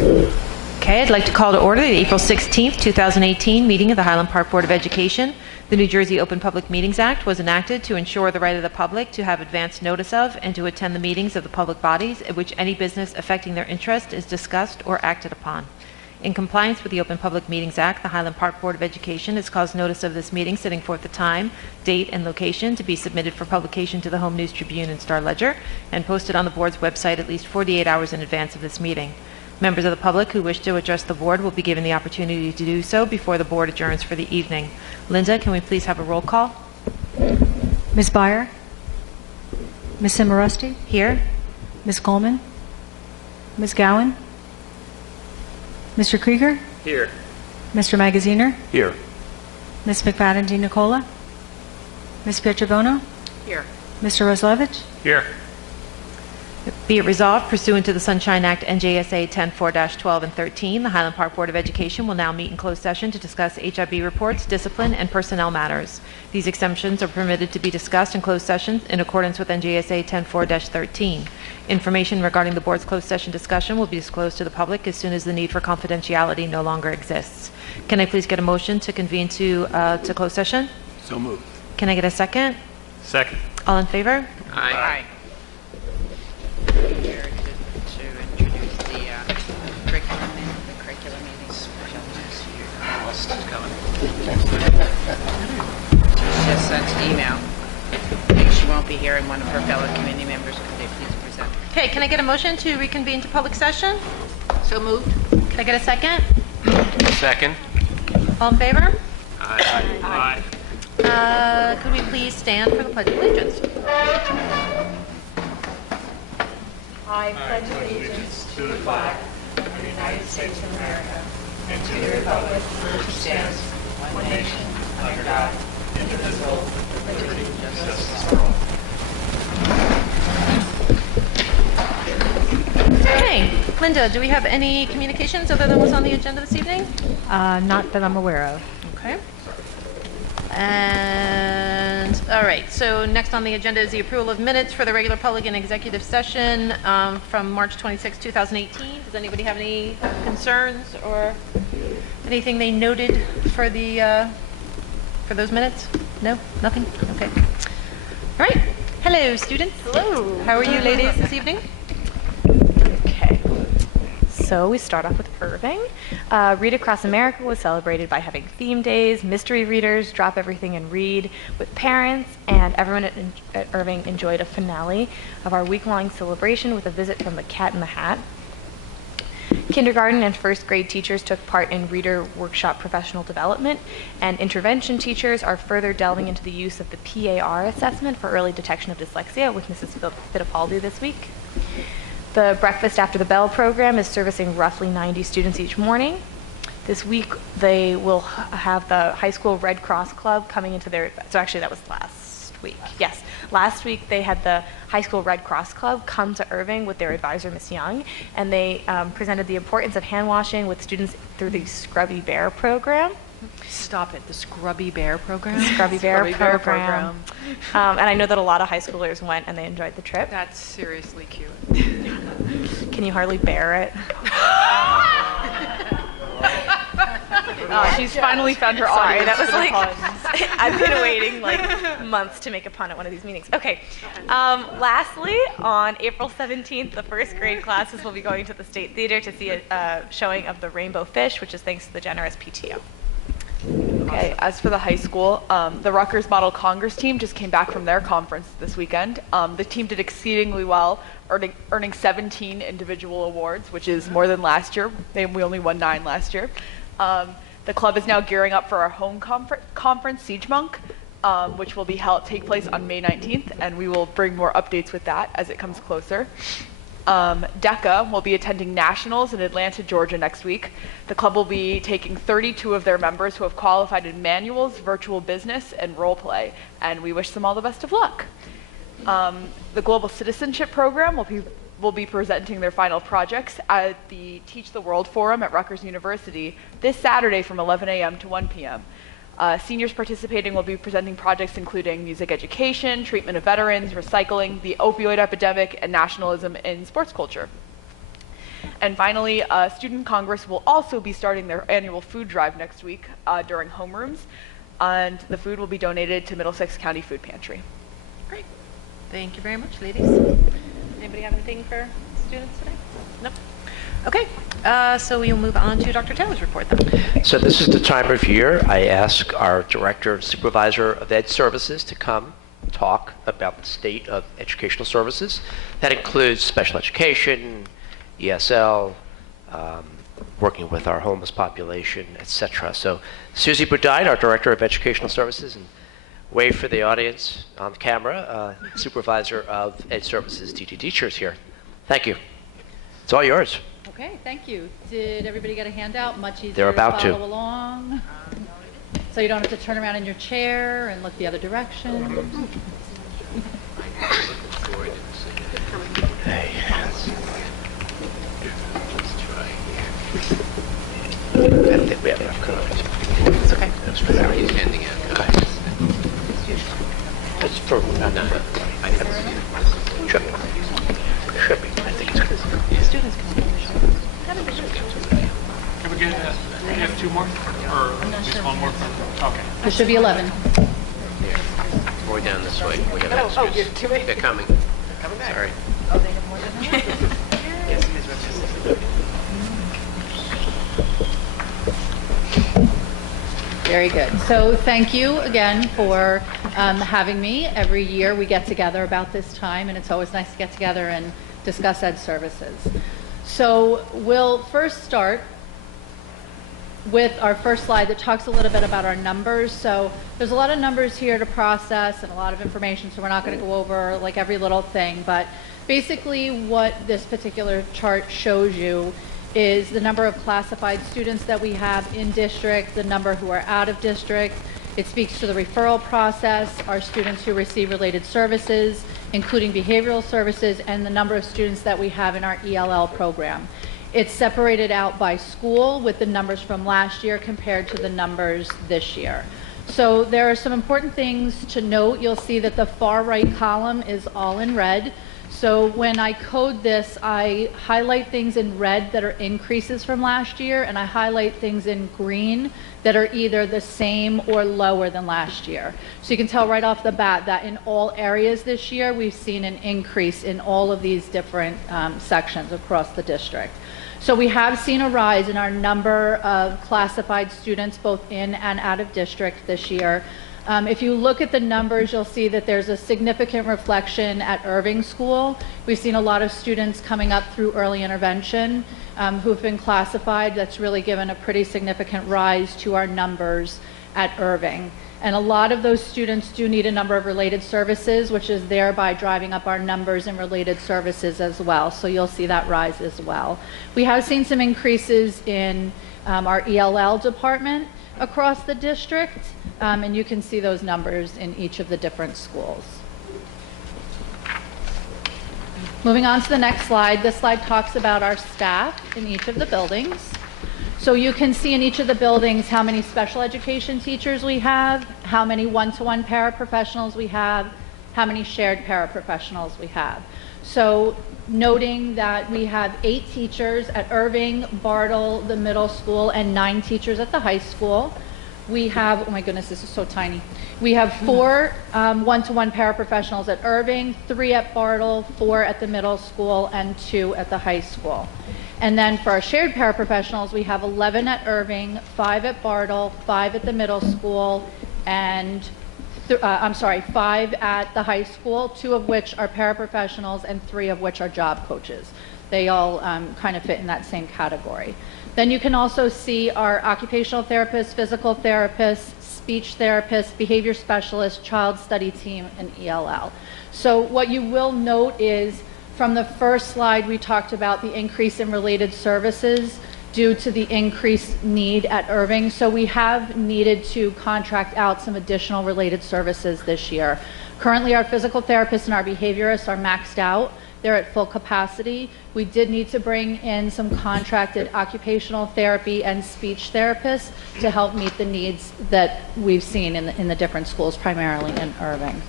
Okay, I'd like to call to order the April 16th, 2018 meeting of the Highland Park Board of Education. The New Jersey Open Public Meetings Act was enacted to ensure the right of the public to have advance notice of and to attend the meetings of the public bodies at which any business affecting their interest is discussed or acted upon. In compliance with the Open Public Meetings Act, the Highland Park Board of Education has caused notice of this meeting setting forth the time, date, and location to be submitted for publication to the Home News Tribune and Star Ledger and posted on the board's website at least 48 hours in advance of this meeting. Members of the public who wish to address the board will be given the opportunity to do so before the board adjourns for the evening. Linda, can we please have a roll call? Ms. Byer? Ms. Simarusti? Here. Ms. Coleman? Ms. Gowan? Mr. Krieger? Here. Mr. Magaziner? Here. Ms. McFadden DiNicola? Ms. Pietrobono? Here. Mr. Roslevich? Here. Be it resolved, pursuant to the Sunshine Act, NJSA 10-4-12 and 13, the Highland Park Board of Education will now meet in closed session to discuss HIB reports, discipline, and personnel matters. These exemptions are permitted to be discussed in closed sessions in accordance with NJSA 10-4-13. Information regarding the board's closed session discussion will be disclosed to the public as soon as the need for confidentiality no longer exists. Can I please get a motion to convene to closed session? So moved. Can I get a second? Second. All in favor? Aye. Here to introduce the curriculum and the curriculum meetings. She just sent an email. I think she won't be here, and one of her fellow committee members, could they please present? Okay, can I get a motion to reconvene to public session? So moved. Can I get a second? Second. All in favor? Aye. Aye. Could we please stand for the Pledge of Allegiance? I pledge allegiance to the flag of the United States of America and to the republic for which it stands, one nation, under God, indivisible, with liberty and justice for all. Okay, Linda, do we have any communications other than what's on the agenda this evening? Not that I'm aware of. Okay. And, all right, so next on the agenda is the approval of minutes for the regular public and executive session from March 26, 2018. Does anybody have any concerns or anything they noted for the for those minutes? No? Nothing? Okay. All right. Hello, students. Hello. How are you ladies this evening? Okay. So we start off with Irving. Read Across America was celebrated by having theme days, mystery readers, drop everything and read with parents, and everyone at Irving enjoyed a finale of our week-long celebration with a visit from the Cat in the Hat. Kindergarten and first grade teachers took part in reader workshop professional development, and intervention teachers are further delving into the use of the PAR assessment for early detection of dyslexia with Mrs. Fittipaldi this week. The Breakfast After the Bell program is servicing roughly 90 students each morning. This week, they will have the high school Red Cross Club coming into their, so actually that was last week. Yes, last week they had the high school Red Cross Club come to Irving with their advisor, Miss Young, and they presented the importance of hand washing with students through the Scrubby Bear program. Stop it. The Scrubby Bear program? Scrubby Bear program. And I know that a lot of high schoolers went and they enjoyed the trip. That's seriously cute. Can you hardly bear it? Oh, she's finally found her audience. That was for the like, puns. I've been waiting like months to make a pun at one of these meetings. Okay. Lastly, on April 17th, the first grade classes will be going to the State Theater to see a showing of The Rainbow Fish, which is thanks to the generous PTO. Okay, as for the high school, the Rutgers Model Congress team just came back from their conference this weekend. The team did exceedingly well, earning 17 individual awards, which is more than last year. We only won 9 last year. The club is now gearing up for our home conference, Siege Monk, which will take place on May 19th, and we will bring more updates with that as it comes closer. DECA will be attending nationals in Atlanta, Georgia next week. The club will be taking 32 of their members who have qualified in manuals, virtual business, and role play, and we wish them all the best of luck. The Global Citizenship Program will be presenting their final projects at the Teach the World Forum at Rutgers University this Saturday from 11 a.m. to 1 p.m. Seniors participating will be presenting projects including music education, treatment of veterans, recycling, the opioid epidemic, and nationalism in sports culture. And finally, Student Congress will also be starting their annual food drive next week during homerooms, and the food will be donated to Middlesex County Food Pantry. Great. Thank you very much, ladies. Anybody have anything for students today? Nope. Okay, so we'll move on to Dr. Taylor's report then. So this is the time of year I ask our Director and Supervisor of Ed Services to come talk about the state of educational services. That includes special education, ESL, working with our homeless population, etc. So Susie Budine, our Director of Educational Services, and wave for the audience on the camera, Supervisor of Ed Services, DT Teachers here. Thank you. It's all yours. Okay, thank you. Did everybody get a handout? Much easier They're about to follow to. along. So you don't have to turn around in your chair and look the other direction. Hey. I think we have enough copies. It's okay. He's handing out copies. It's for I haven't seen it. Should be. I think it's good. Students can Can we get two more? Or at least one more? Okay. There should be 11. More down this way. We have extras. They're coming. Coming back. Sorry. Oh, they have more than that? Very good. So thank you again for having me. Every year we get together about this time, and it's always nice to get together and discuss ed services. So we'll first start with our first slide that talks a little bit about our numbers. So there's a lot of numbers here to process and a lot of information, so we're not going to go over like every little thing, but basically what this particular chart shows you is the number of classified students that we have in district, the number who are out of district. It speaks to the referral process, our students who receive related services, including behavioral services, and the number of students that we have in our ELL program. It's separated out by school with the numbers from last year compared to the numbers this year. So there are some important things to note. You'll see that the far right column is all in red. So when I code this, I highlight things in red that are increases from last year, and I highlight things in green that are either the same or lower than last year. So you can tell right off the bat that in all areas this year, we've seen an increase in all of these different sections across the district. So we have seen a rise in our number of classified students both in and out of district this year. If you look at the numbers, you'll see that there's a significant reflection at Irving School. We've seen a lot of students coming up through early intervention who've been classified. That's really given a pretty significant rise to our numbers at Irving. And a lot of those students do need a number of related services, which is thereby driving up our numbers in related services as well. So you'll see that rise as well. We have seen some increases in our ELL department across the district, and you can see those numbers in each of the different schools. Moving on to the next slide, this slide talks about our staff in each of the buildings. So you can see in each of the buildings how many special education teachers we have, how many one-to-one paraprofessionals we have, how many shared paraprofessionals we have. So noting that we have 8 teachers at Irving, Bartle, the middle school, and 9 teachers at the high school. We have, oh my goodness, this is so tiny. We have 4 one-to-one paraprofessionals at Irving, 3 at Bartle, 4 at the middle school, and 2 at the high school. And then for our shared paraprofessionals, we have 11 at Irving, 5 at Bartle, 5 at the middle school, and 5 at the high school, 2 of which are paraprofessionals and 3 of which are job coaches. They all kind of fit in that same category. Then you can also see our occupational therapists, physical therapists, speech therapists, behavior specialists, child study team, and ELL. So what you will note is from the first slide, we talked about the increase in related services due to the increased need at Irving. So we have needed to contract out some additional related services this year. Currently, our physical therapists and our behaviorists are maxed out. They're at full capacity. We did need to bring in some contracted occupational therapy and speech therapists to help meet the needs that we've seen in the different schools, primarily in Irving.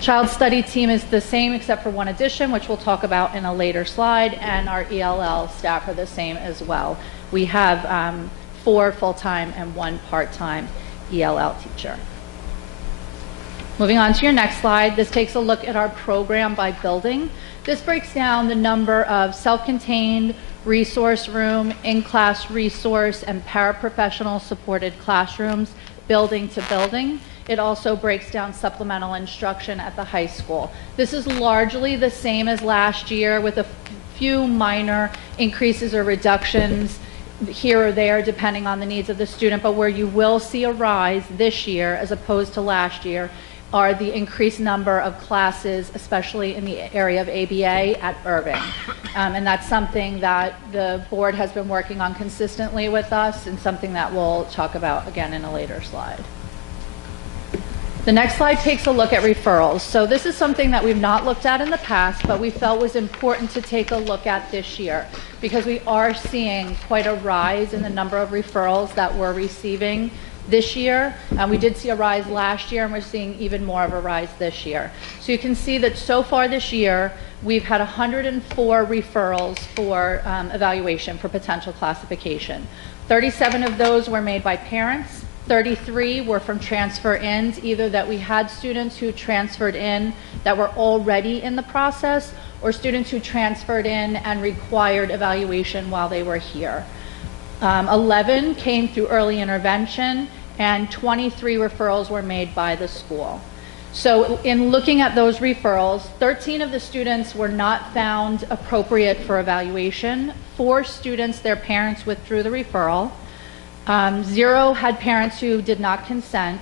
Child study team is the same except for one addition, which we'll talk about in a later slide, and our ELL staff are the same as well. We have 4 full-time and 1 part-time ELL teacher. Moving on to your next slide, this takes a look at our program by building. This breaks down the number of self-contained, resource room, in-class resource, and paraprofessional supported classrooms, building to building. It also breaks down supplemental instruction at the high school. This is largely the same as last year with a few minor increases or reductions here or there depending on the needs of the student, but where you will see a rise this year as opposed to last year are the increased number of classes, especially in the area of ABA at Irving. And that's something that the board has been working on consistently with us and something that we'll talk about again in a later slide. The next slide takes a look at referrals. So this is something that we've not looked at in the past, but we felt was important to take a look at this year because we are seeing quite a rise in the number of referrals that we're receiving this year. We did see a rise last year, and we're seeing even more of a rise this year. So you can see that so far this year, we've had 104 referrals for evaluation for potential classification. 37 of those were made by parents. 33 were from transfer-ins, either that we had students who transferred in that were already in the process, or students who transferred in and required evaluation while they were here. 11 came through early intervention, and 23 referrals were made by the school. So in looking at those referrals, 13 of the students were not found appropriate for evaluation. 4 students, their parents withdrew the referral. 0 had parents who did not consent.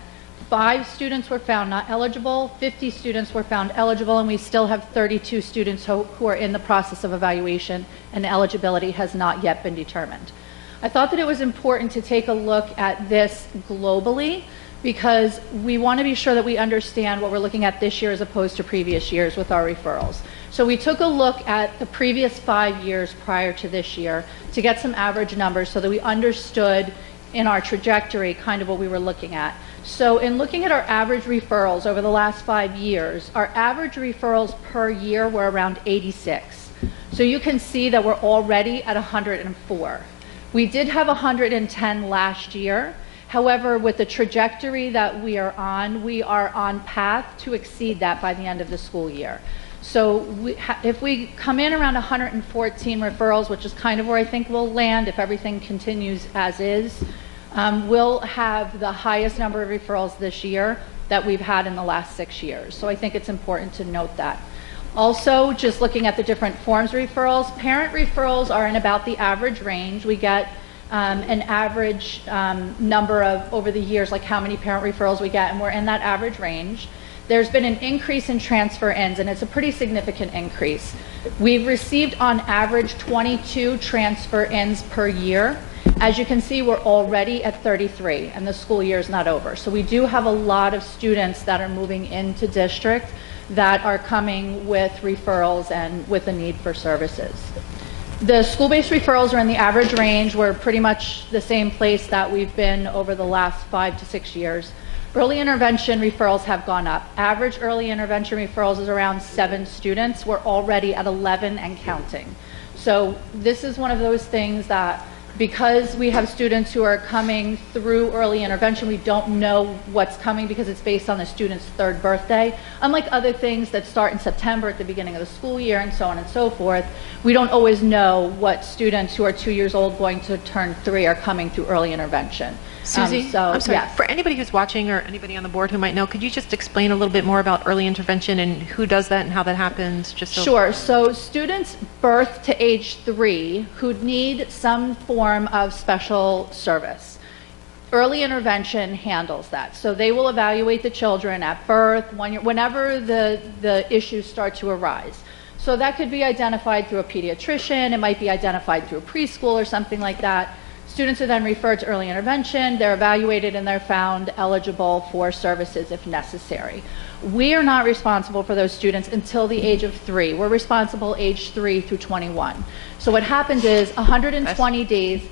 5 students were found not eligible. 50 students were found eligible, and we still have 32 students who are in the process of evaluation, and eligibility has not yet been determined. I thought that it was important to take a look at this globally because we want to be sure that we understand what we're looking at this year as opposed to previous years with our referrals. So we took a look at the previous 5 years prior to this year to get some average numbers so that we understood in our trajectory kind of what we were looking at. So in looking at our average referrals over the last 5 years, our average referrals per year were around 86. So you can see that we're already at 104. We did have 110 last year. However, with the trajectory that we are on path to exceed that by the end of the school year. So if we come in around 114 referrals, which is kind of where I think we'll land if everything continues as is, we'll have the highest number of referrals this year that we've had in the last 6 years. So I think it's important to note that. Also, just looking at the different forms of referrals, parent referrals are in about the average range. We get an average number of, over the years, like how many parent referrals we get, and we're in that average range. There's been an increase in transfer-ins, and it's a pretty significant increase. We've received, on average, 22 transfer-ins per year. As you can see, we're already at 33, and the school year is not over. So we do have a lot of students that are moving into district that are coming with referrals and with a need for services. The school-based referrals are in the average range. We're pretty much the same place that we've been over the last 5 to 6 years. Early intervention referrals have gone up. Average early intervention referrals is around 7 students. We're already at 11 and counting. So this is one of those things that because we have students who are coming through early intervention, we don't know what's coming because it's based on the student's 3rd birthday. Unlike other things that start in September at the beginning of the school year and so on and so forth, we don't always know what students who are 2 years old going to turn 3 are coming through early intervention. Susie, I'm sorry, yes. for anybody who's watching or anybody on the board who might know, could you just explain a little bit more about early intervention and who does that and how that happens? Just so Sure. So students birth to age 3 who need some form of special service. Early intervention handles that. So they will evaluate the children at birth, whenever the issues start to arise. So that could be identified through a pediatrician, it might be identified through a preschool or something like that. Students are then referred to early intervention, they're evaluated, and they're found eligible for services if necessary. We are not responsible for those students until the age of 3. We're responsible age 3 through 21. So what happens is 120 days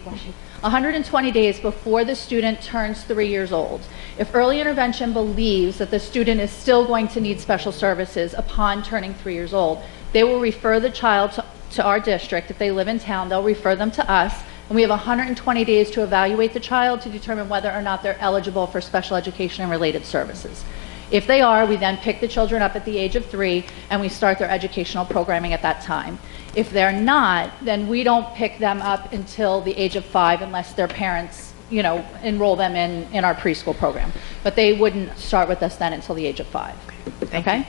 before the student turns 3 years old, if early intervention believes that the student is still going to need special services upon turning 3 years old, they will refer the child to our district. If they live in town, they'll refer them to us, and we have 120 days to evaluate the child to determine whether or not they're eligible for special education and related services. If they are, we then pick the children up at the age of 3 and we start their educational programming at that time. If they're not, then we don't pick them up until the age of 5 unless their parents, you know, enroll them in our preschool program. But they wouldn't start with us then until the age of 5. Okay?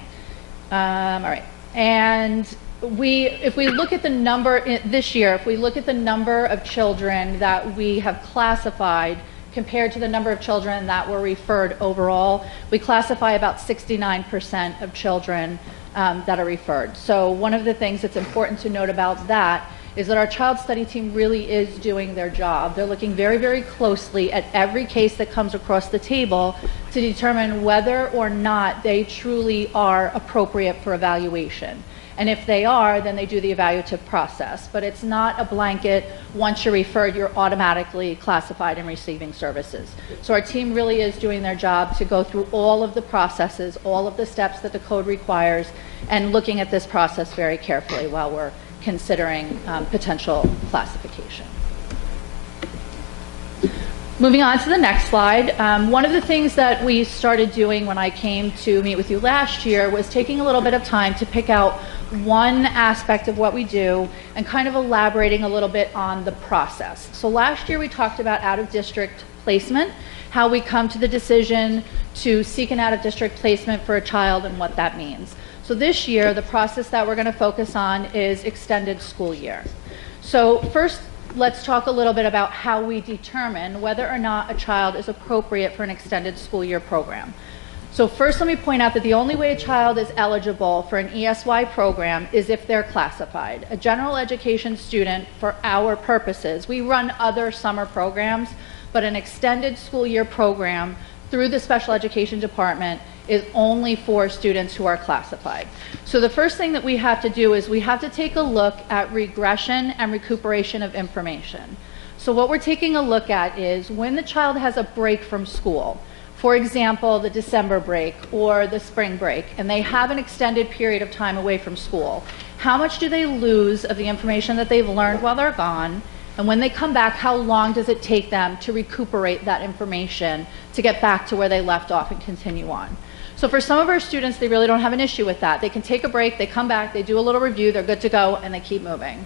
All right. And if we look at the number this year, if we look at the number of children that we have classified compared to the number of children that were referred overall, we classify about 69% of children that are referred. So one of the things that's important to note about that is that our child study team really is doing their job. They're looking very, very closely at every case that comes across the table to determine whether or not they truly are appropriate for evaluation. And if they are, then they do the evaluative process. But it's not a blanket, once you're referred, you're automatically classified and receiving services. So our team really is doing their job to go through all of the processes, all of the steps that the code requires, and looking at this process very carefully while we're considering potential classification. Moving on to the next slide, one of the things that we started doing when I came to meet with you last year was taking a little bit of time to pick out one aspect of what we do and kind of elaborating a little bit on the process. So last year we talked about out-of-district placement, how we come to the decision to seek an out-of-district placement for a child and what that means. So this year, the process that we're going to focus on is extended school year. So first, let's talk a little bit about how we determine whether or not a child is appropriate for an extended school year program. So first, let me point out that the only way a child is eligible for an ESY program is if they're classified. A general education student, for our purposes, we run other summer programs, but an extended school year program through the special education department is only for students who are classified. So the first thing that we have to do is we have to take a look at regression and recuperation of information. So what we're taking a look at is when the child has a break from school, for example, the December break or the spring break, and they have an extended period of time away from school, how much do they lose of the information that they've learned while they're gone? And when they come back, how long does it take them to recuperate that information to get back to where they left off and continue on? So for some of our students, they really don't have an issue with that. They can take a break, they come back, they do a little review, they're good to go, and they keep moving.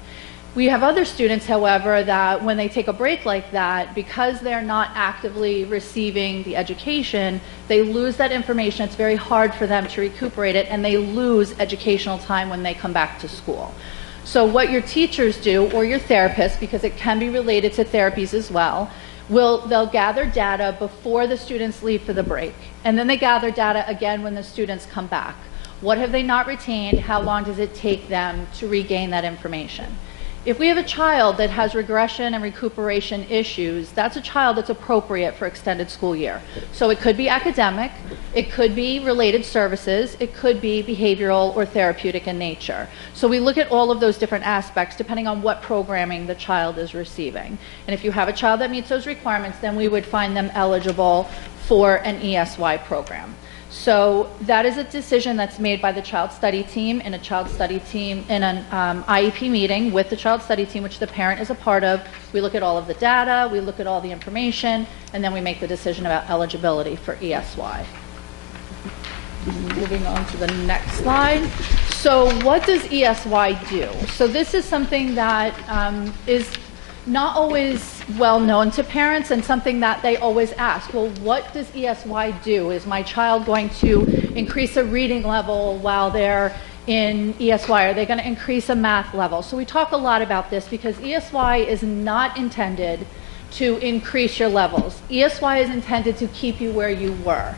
We have other students, however, that when they take a break like that, because they're not actively receiving the education, they lose that information. It's very hard for them to recuperate it, and they lose educational time when they come back to school. So what your teachers do, or your therapists, because it can be related to therapies as well, they'll gather data before the students leave for the break. And then they gather data again when the students come back. What have they not retained? How long does it take them to regain that information? If we have a child that has regression and recuperation issues, that's a child that's appropriate for extended school year. So it could be academic, it could be related services, it could be behavioral or therapeutic in nature. So we look at all of those different aspects depending on what programming the child is receiving. And if you have a child that meets those requirements, then we would find them eligible for an ESY program. So that is a decision that's made by the child study team in an IEP meeting with the child study team, which the parent is a part of. We look at all of the data, we look at all the information, and then we make the decision about eligibility for ESY. Moving on to the next slide. So what does ESY do? So this is something that is not always well known to parents and something that they always ask. Well, what does ESY do? Is my child going to increase a reading level while they're in ESY? Are they going to increase a math level? So we talk a lot about this because ESY is not intended to increase your levels. ESY is intended to keep you where you were.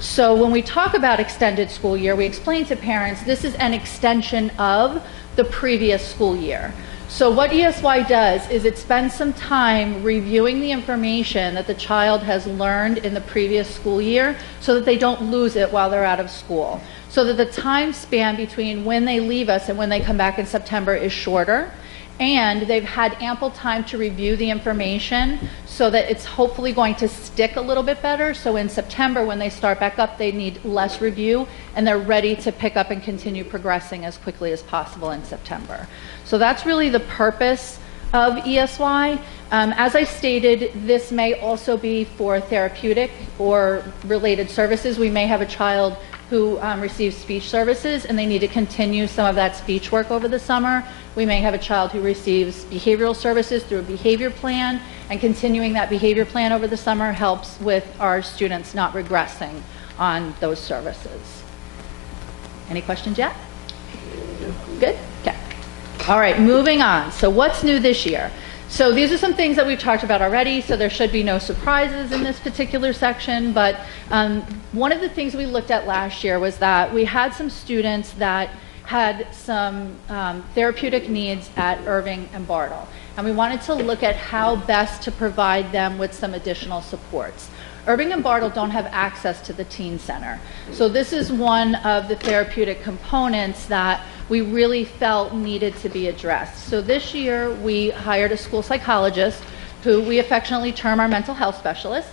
So when we talk about extended school year, we explain to parents this is an extension of the previous school year. So what ESY does is it spends some time reviewing the information that the child has learned in the previous school year so that they don't lose it while they're out of school. So that the time span between when they leave us and when they come back in September is shorter. And they've had ample time to review the information so that it's hopefully going to stick a little bit better. So in September, when they start back up, they need less review and they're ready to pick up and continue progressing as quickly as possible in September. So that's really the purpose of ESY. As I stated, this may also be for therapeutic or related services. We may have a child who receives speech services and they need to continue some of that speech work over the summer. We may have a child who receives behavioral services through a behavior plan, and continuing that behavior plan over the summer helps with our students not regressing on those services. Any questions yet? Good? Okay. All right, moving on. So what's new this year? So these are some things that we've talked about already, so there should be no surprises in this particular section, but one of the things we looked at last year was that we had some students that had some therapeutic needs at Irving and Bartle, and we wanted to look at how best to provide them with some additional supports. Irving and Bartle don't have access to the teen center. So this is one of the therapeutic components that we really felt needed to be addressed. So this year we hired a school psychologist who we affectionately term our mental health specialist.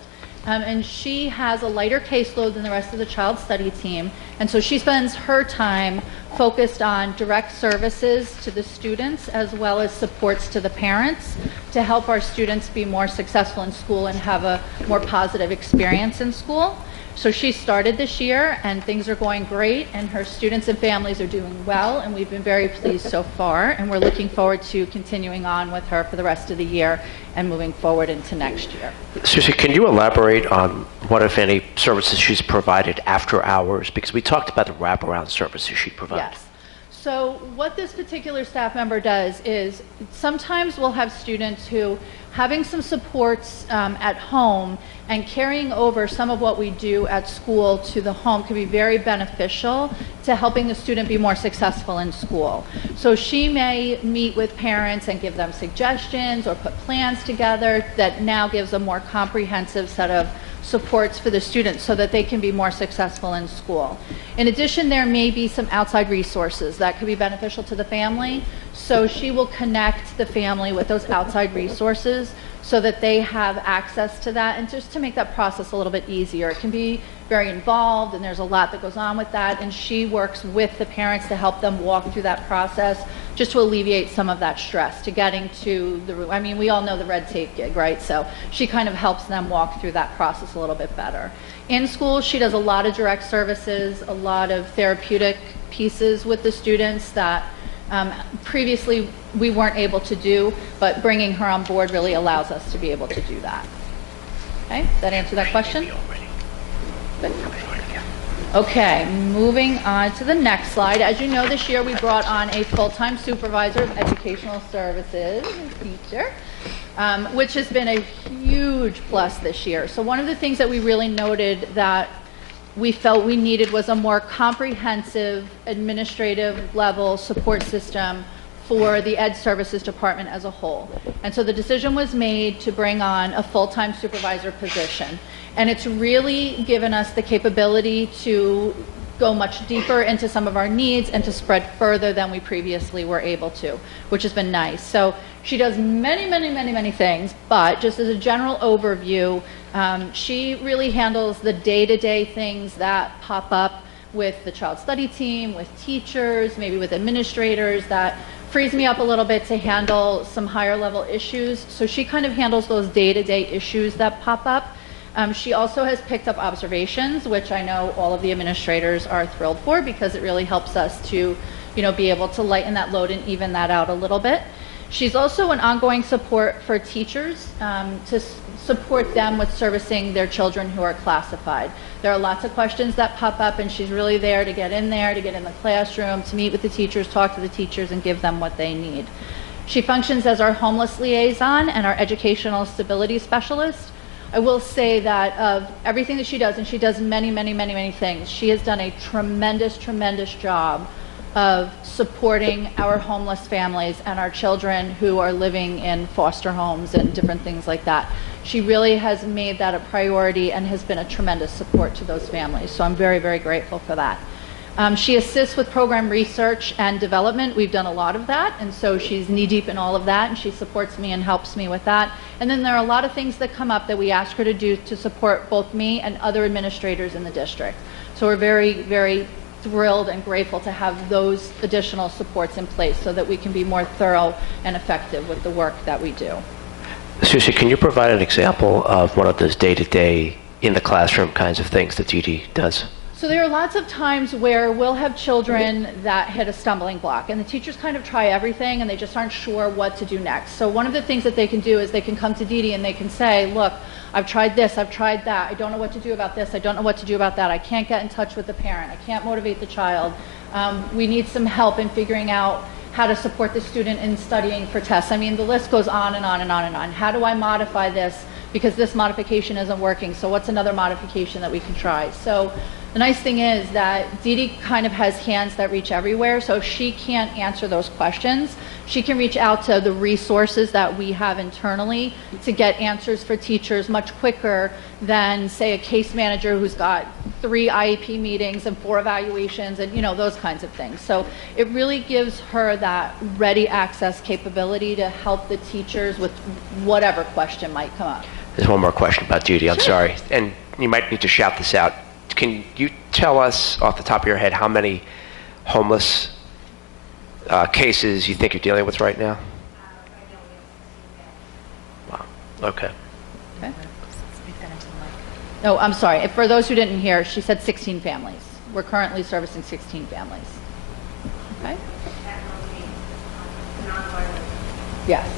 And she has a lighter caseload than the rest of the child study team. And so she spends her time focused on direct services to the students as well as supports to the parents to help our students be more successful in school and have a more positive experience in school. So she started this year and things are going great and her students and families are doing well, and we've been very pleased so far, and we're looking forward to continuing on with her for the rest of the year and moving forward into next year. Susie, can you elaborate on what, if any, services she's provided after hours? Because we talked about the wraparound services she provides. Yes. So what this particular staff member does is sometimes we'll have students who having some supports at home and carrying over some of what we do at school to the home can be very beneficial to helping the student be more successful in school. So she may meet with parents and give them suggestions or put plans together that now gives a more comprehensive set of supports for the students so that they can be more successful in school. In addition, there may be some outside resources that could be beneficial to the family. So she will connect the family with those outside resources so that they have access to that, and just to make that process a little bit easier. It can be very involved and there's a lot that goes on with that, and she works with the parents to help them walk through that process just to alleviate some of that stress to getting to the, I mean, we all know the red tape gig, right? So she kind of helps them walk through that process a little bit better. In school, she does a lot of direct services, a lot of therapeutic pieces with the students that previously we weren't able to do, but bringing her on board really allows us to be able to do that. Okay, does that answer that question? Good. Okay, moving on to the next slide. As you know, this year we brought on a full-time supervisor of educational services, a teacher, which has been a huge plus this year. So one of the things that we really noted that we felt we needed was a more comprehensive administrative level support system for the Ed Services Department as a whole. And so the decision was made to bring on a full-time supervisor position. And it's really given us the capability to go much deeper into some of our needs and to spread further than we previously were able to, which has been nice. So she does many things, but just as a general overview, she really handles the day-to-day things that pop up with the child study team, with teachers, maybe with administrators. That frees me up a little bit to handle some higher level issues. So she kind of handles those day-to-day issues that pop up. She also has picked up observations, which I know all of the administrators are thrilled for because it really helps us to, be able to lighten that load and even that out a little bit. She's also an ongoing support for teachers to support them with servicing their children who are classified. There are lots of questions that pop up, and she's really there to get in there, to get in the classroom, to meet with the teachers, talk to the teachers, and give them what they need. She functions as our homeless liaison and our educational stability specialist. I will say that of everything that she does, and she does many things, she has done a tremendous job of supporting our homeless families and our children who are living in foster homes and different things like that. She really has made that a priority and has been a tremendous support to those families. So I'm very, very grateful for that. She assists with program research and development. We've done a lot of that, and so she's knee-deep in all of that, and she supports me and helps me with that. And then there are a lot of things that come up that we ask her to do to support both me and other administrators in the district. So we're very, very thrilled and grateful to have those additional supports in place so that we can be more thorough and effective with the work that we do. Susie, can you provide an example of one of those day-to-day, in the classroom kinds of things that Dee Dee does? So there are lots of times where we'll have children that hit a stumbling block, and the teachers kind of try everything and they just aren't sure what to do next. So one of the things that they can do is they can come to Dee Dee and they can say, look, I've tried this, I've tried that, I don't know what to do about this, I don't know what to do about that, I can't get in touch with the parent, I can't motivate the child. We need some help in figuring out how to support the student in studying for tests. I mean, the list goes on and on and on and on. How do I modify this because this modification isn't working? So what's another modification that we can try? So the nice thing is that Dee Dee kind of has hands that reach everywhere, so if she can't answer those questions, she can reach out to the resources that we have internally to get answers for teachers much quicker than, say, a case manager who's got 3 IEP meetings and 4 evaluations and, you know, those kinds of things. So it really gives her that ready access capability to help the teachers with whatever question might come up. There's one more question about Dee Dee, I'm sorry, and you might need to shout this out. Can you tell us off the top of your head how many homeless cases you think you're dealing with right now? Wow. Okay. Okay. No, I'm sorry. For those who didn't hear, she said 16 families. We're currently servicing 16 families. Okay? Yes.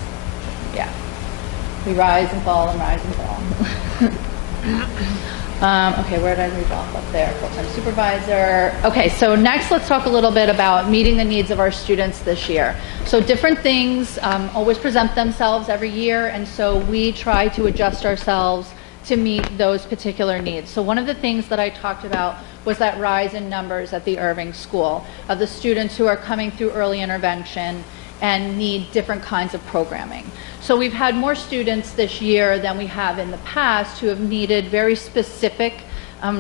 Yeah. We rise and fall and rise and fall. Okay, where did I leave off up there? Full-time supervisor. Okay, so next let's talk a little bit about meeting the needs of our students this year. So different things always present themselves every year, and so we try to adjust ourselves to meet those particular needs. So one of the things that I talked about was that rise in numbers at the Irving School of the students who are coming through early intervention and need different kinds of programming. So we've had more students this year than we have in the past who have needed very specific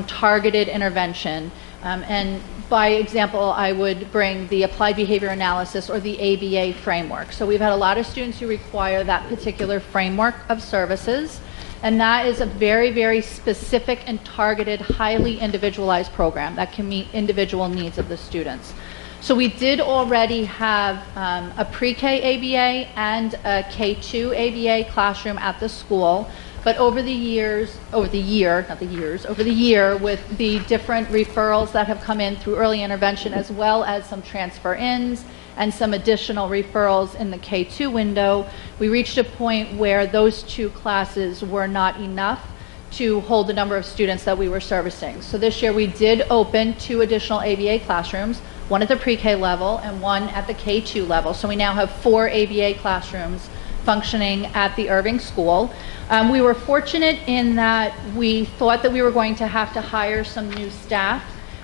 targeted intervention. And by example, I would bring the applied behavior analysis or the ABA framework. So we've had a lot of students who require that particular framework of services. And that is a very, very specific and targeted, highly individualized program that can meet individual needs of the students. So we did already have a pre-K ABA and a K2 ABA classroom at the school, but over the year, with the different referrals that have come in through early intervention, as well as some transfer-ins and some additional referrals in the K2 window, we reached a point where those 2 classes were not enough to hold the number of students that we were servicing. So this year we did open 2 additional ABA classrooms, one at the pre-K level and one at the K2 level. So we now have 4 ABA classrooms functioning at the Irving School. We were fortunate in that we thought that we were going to have to hire some new staff.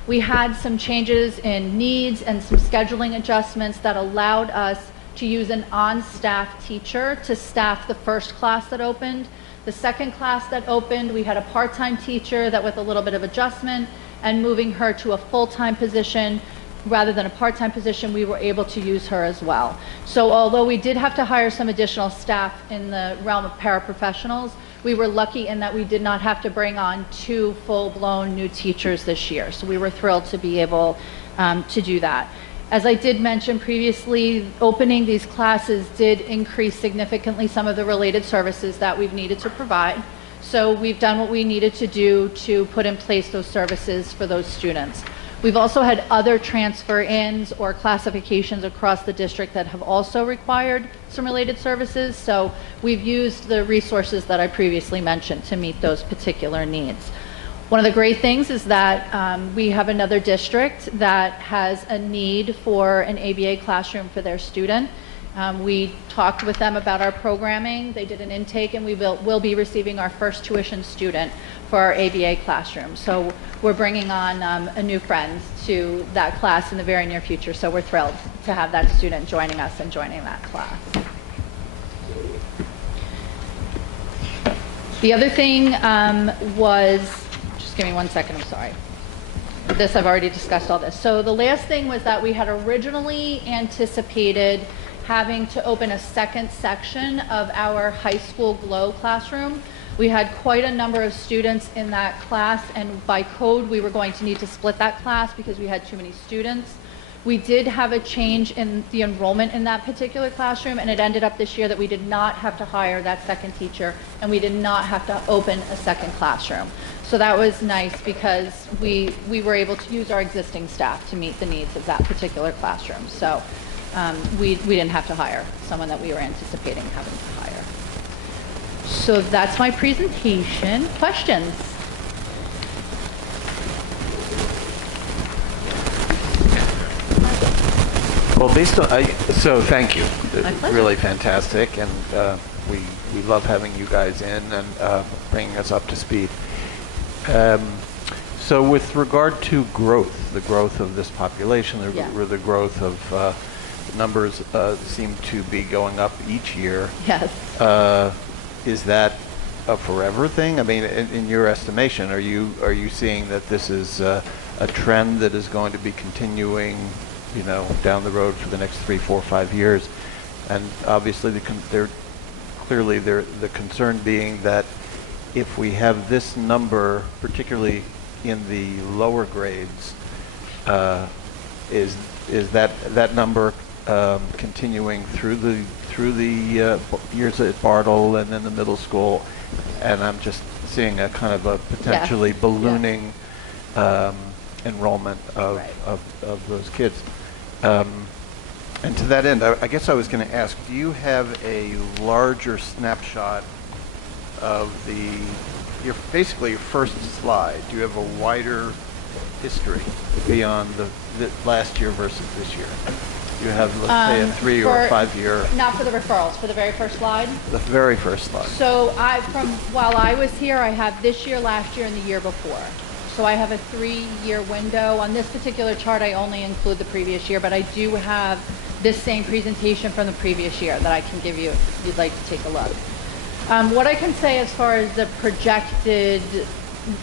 We had some changes in needs and some scheduling adjustments that allowed us to use an on-staff teacher to staff the first class that opened. The second class that opened, we had a part-time teacher that with a little bit of adjustment and moving her to a full-time position rather than a part-time position, we were able to use her as well. So although we did have to hire some additional staff in the realm of paraprofessionals, we were lucky in that we did not have to bring on 2 full-blown new teachers this year. So we were thrilled to be able to do that. As I did mention previously, opening these classes did increase significantly some of the related services that we've needed to provide. So we've done what we needed to do to put in place those services for those students. We've also had other transfer-ins or classifications across the district that have also required some related services. So we've used the resources that I previously mentioned to meet those particular needs. One of the great things is that we have another district that has a need for an ABA classroom for their student. We talked with them about our programming. They did an intake, and we will be receiving our first tuition student for our ABA classroom. So we're bringing on a new friend to that class in the very near future. So we're thrilled to have that student joining us and joining that class. The other thing was, just give me 1 second, I'm sorry. This, I've already discussed all this. So the last thing was that we had originally anticipated having to open a second section of our high school Glo classroom. We had quite a number of students in that class, and by code we were going to need to split that class because we had too many students. We did have a change in the enrollment in that particular classroom, and it ended up this year that we did not have to hire that second teacher, and we did not have to open a second classroom. So that was nice because we were able to use our existing staff to meet the needs of that particular classroom. So we didn't have to hire someone that we were anticipating having to hire. So that's my presentation. Questions? Well, based on, so thank you. My pleasure. Really fantastic, and we love having you guys in and bringing us up to speed. So with regard to growth, the growth of this population, the growth of numbers seem to be going up each year. Yes. Is that a forever thing? I mean, in your estimation, are you seeing that this is a trend that is going to be continuing, you know, down the road for the next 3, 4, 5 years? And obviously, the concern being that if we have this number, particularly in the lower grades, is that number continuing through the years at Bartle and then the middle school? And I'm just seeing a kind of a potentially ballooning enrollment of those kids. And to that end, I guess I was going to ask, do you have a larger snapshot of basically your first slide? Do you have a wider history beyond the last year versus this year? Do you have, let's say, a 3 or 5 year? Not for the referrals, for the very first slide? The very first slide. So while I was here, I have this year, last year, and the year before. So I have a 3-year window. On this particular chart, I only include the previous year, but I do have this same presentation from the previous year that I can give you if you'd like to take a look. What I can say as far as the projected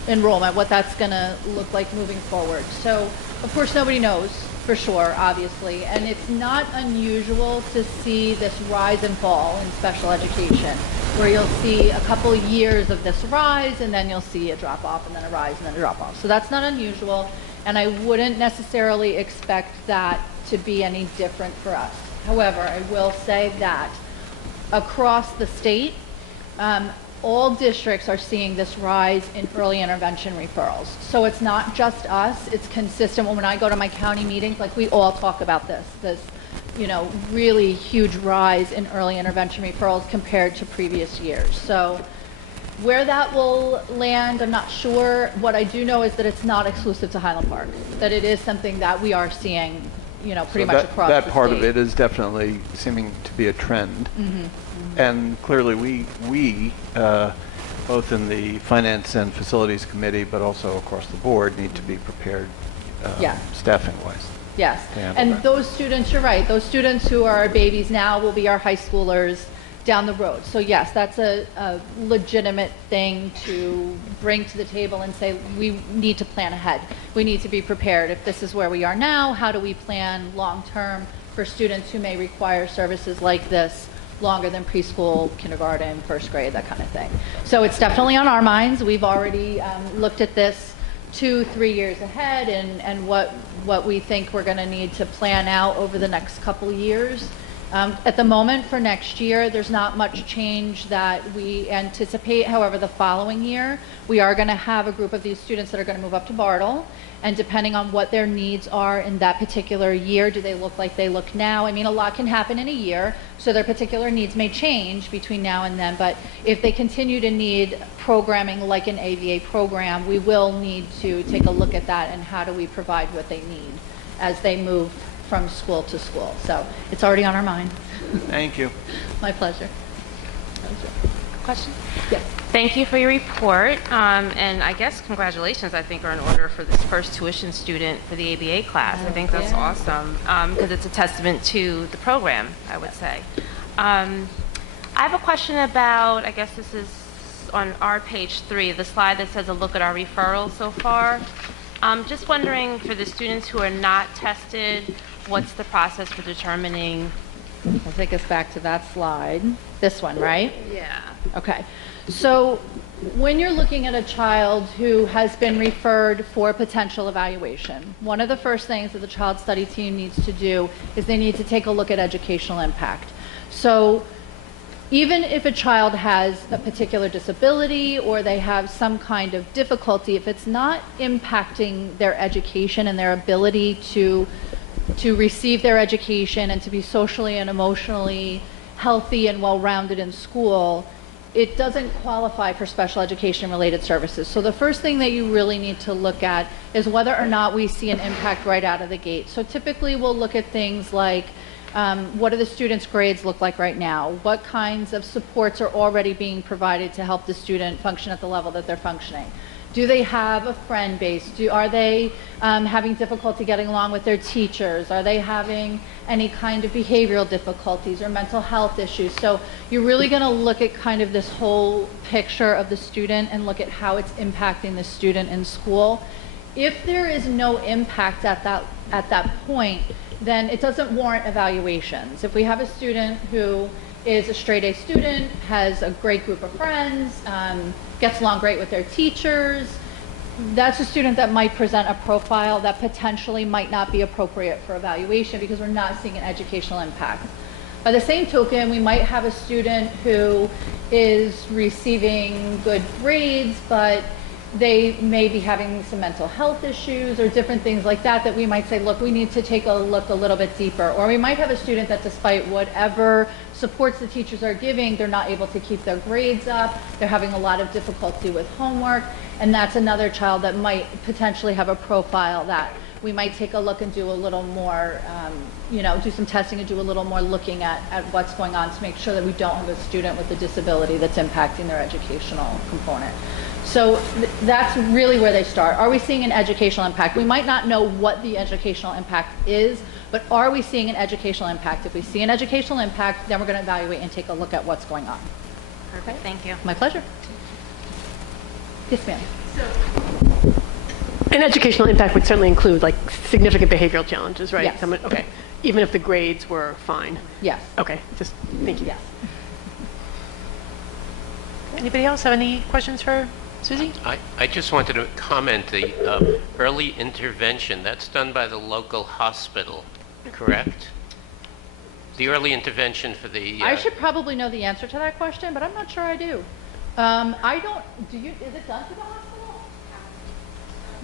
enrollment, what that's going to look like moving forward. So, of course, nobody knows for sure, obviously, and it's not unusual to see this rise and fall in special education, where you'll see a couple of years of this rise, and then you'll see a drop off, and then a rise, and then a drop off. So that's not unusual, and I wouldn't necessarily expect that to be any different for us. However, I will say that across the state, all districts are seeing this rise in early intervention referrals. So it's not just us, it's consistent. When I go to my county meetings, like, we all talk about this, you know, really huge rise in early intervention referrals compared to previous years. So where that will land, I'm not sure. What I do know is that it's not exclusive to Highland Park, that it is something that we are seeing, you know, pretty much across the state. That part of it is definitely seeming to be a trend. Mm-hmm. And clearly we both in the Finance and Facilities Committee, but also across the board, need to be prepared staffing-wise. Yes, and those students, you're right, those students who are our babies now will be our high schoolers down the road. So yes, that's a legitimate thing to bring to the table and say, we need to plan ahead. We need to be prepared. If this is where we are now, how do we plan long-term for students who may require services like this longer than preschool, kindergarten, first grade, that kind of thing. So it's definitely on our minds. We've already looked at this 2-3 years ahead and what we think we're going to need to plan out over the next couple of years. At the moment, for next year, there's not much change that we anticipate. However, the following year, we are going to have a group of these students that are going to move up to Bartle. And depending on what their needs are in that particular year, do they look like they look now? I mean, a lot can happen in a year, so their particular needs may change between now and then. But if they continue to need programming like an AVA program, we will need to take a look at that and how do we provide what they need as they move from school to school. So it's already on our mind. Thank you. My pleasure. Question? Yes. Thank you for your report, and I guess congratulations, I think, are in order for this first tuition student for the ABA class. I think that's awesome, because it's a testament to the program, I would say. I have a question about, I guess this is on our page 3, the slide that says a look at our referrals so far. Just wondering, for the students who are not tested, what's the process for determining? I'll take us back to that slide. This one, right? Yeah. Okay. So when you're looking at a child who has been referred for potential evaluation, one of the first things that the child study team needs to do is they need to take a look at educational impact. So even if a child has a particular disability or they have some kind of difficulty, if it's not impacting their education and their ability to receive their education and to be socially and emotionally healthy and well-rounded in school, it doesn't qualify for special education related services. So the first thing that you really need to look at is whether or not we see an impact right out of the gate. So typically we'll look at things like what do the students' grades look like right now? What kinds of supports are already being provided to help the student function at the level that they're functioning? Do they have a friend base? Are they having difficulty getting along with their teachers? Are they having any kind of behavioral difficulties or mental health issues? So you're really going to look at kind of this whole picture of the student and look at how it's impacting the student in school. If there is no impact at that point, then it doesn't warrant evaluations. If we have a student who is a straight A student, has a great group of friends, gets along great with their teachers, that's a student that might present a profile that potentially might not be appropriate for evaluation because we're not seeing an educational impact. By the same token, we might have a student who is receiving good grades, but they may be having some mental health issues or different things like that, that we might say, look, we need to take a look a little bit deeper. Or we might have a student that despite whatever supports the teachers are giving, they're not able to keep their grades up, they're having a lot of difficulty with homework, and that's another child that might potentially have a profile that we might take a look and do a little more, do some testing and do a little more looking at what's going on to make sure that we don't have a student with a disability that's impacting their educational component. So that's really where they start. Are we seeing an educational impact? We might not know what the educational impact is, but are we seeing an educational impact? If we see an educational impact, then we're going to evaluate and take a look at what's going on. Perfect, thank you. My pleasure. Yes, ma'am. An educational impact would certainly include like significant behavioral challenges, right? Yes. Okay. Even if the grades were fine. Yes. Okay. Just thank you. Yes. Anybody else have any questions for Susie? I just wanted to comment, the early intervention, that's done by the local hospital, correct? The early intervention for the... I should probably know the answer to that question, but I'm not sure I do. I don't, is it done through the hospital?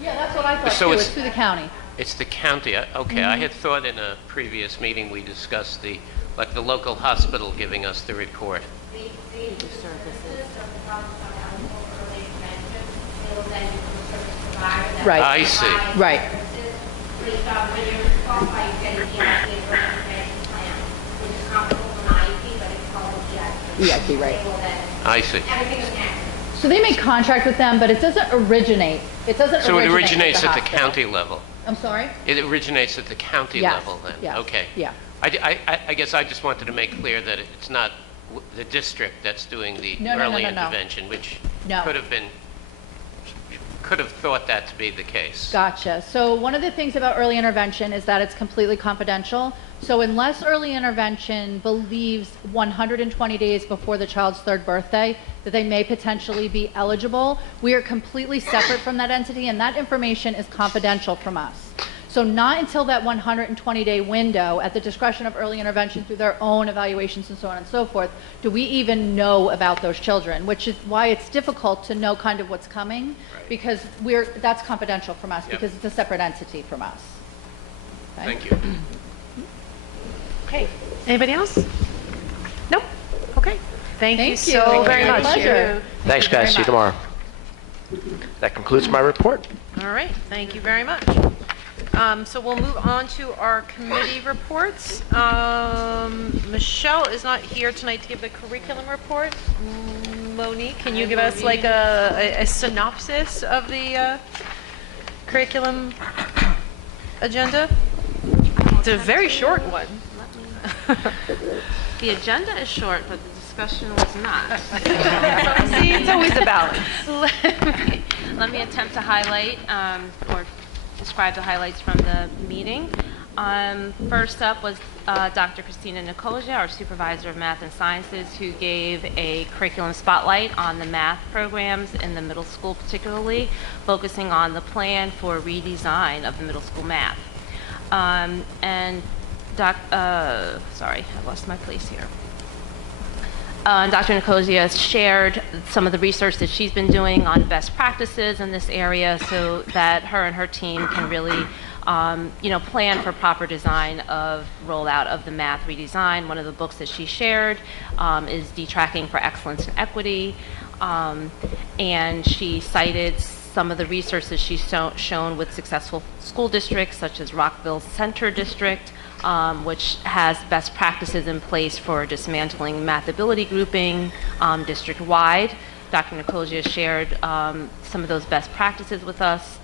Yeah, that's what I thought So too, it's through the county. It's the county, okay. I had thought in a previous meeting we discussed the local hospital giving us the report. Right. I see. Right. EIP, right. I see. So they make contract with them, but it doesn't originate. So it originates at the hospital. county level? I'm sorry? It originates at the county Yes, level then? yes, Okay. yeah. I guess I just wanted to make clear that it's not the district that's doing the No, no, no, early no, no. intervention, which No. could have thought that to be the case. Gotcha. So one of the things about early intervention is that it's completely confidential. So unless early intervention believes 120 days before the child's 3rd birthday that they may potentially be eligible, we are completely separate from that entity, and that information is confidential from us. So not until that 120-day window, at the discretion of early intervention through their own evaluations and so on and so forth, do we even know about those children, which is why it's difficult to know kind of what's coming, because that's confidential from us, Yep. because it's a separate entity from us. Okay? Thank you. Okay. Anybody else? Nope. Okay. Thank you Thank so you. very My much. pleasure. Thanks, guys. See you tomorrow. That concludes my report. All right. Thank you very much. So we'll move on to our committee reports. Michelle is not here tonight to give the curriculum report. Monique, can you give us like a synopsis of the curriculum agenda? It's a very short one. The agenda is short, but the discussion was not. See, it's always a balance. Let me attempt to highlight or describe the highlights from the meeting. First up was Dr. Christina Nicosia, our Supervisor of Math and Sciences, who gave a curriculum spotlight on the math programs in the middle school particularly, focusing on the plan for redesign of the middle school math. Sorry, I lost my place here. Dr. Nicosia shared some of the research that she's been doing on best practices in this area so that her and her team can really plan for proper design of rollout of the math redesign. One of the books that she shared is Detracking for Excellence and Equity, and she cited some of the research that she's shown with successful school districts such as Rockville Center District, which has best practices in place for dismantling math ability grouping district-wide. Dr. Nicosia shared some of those best practices with us,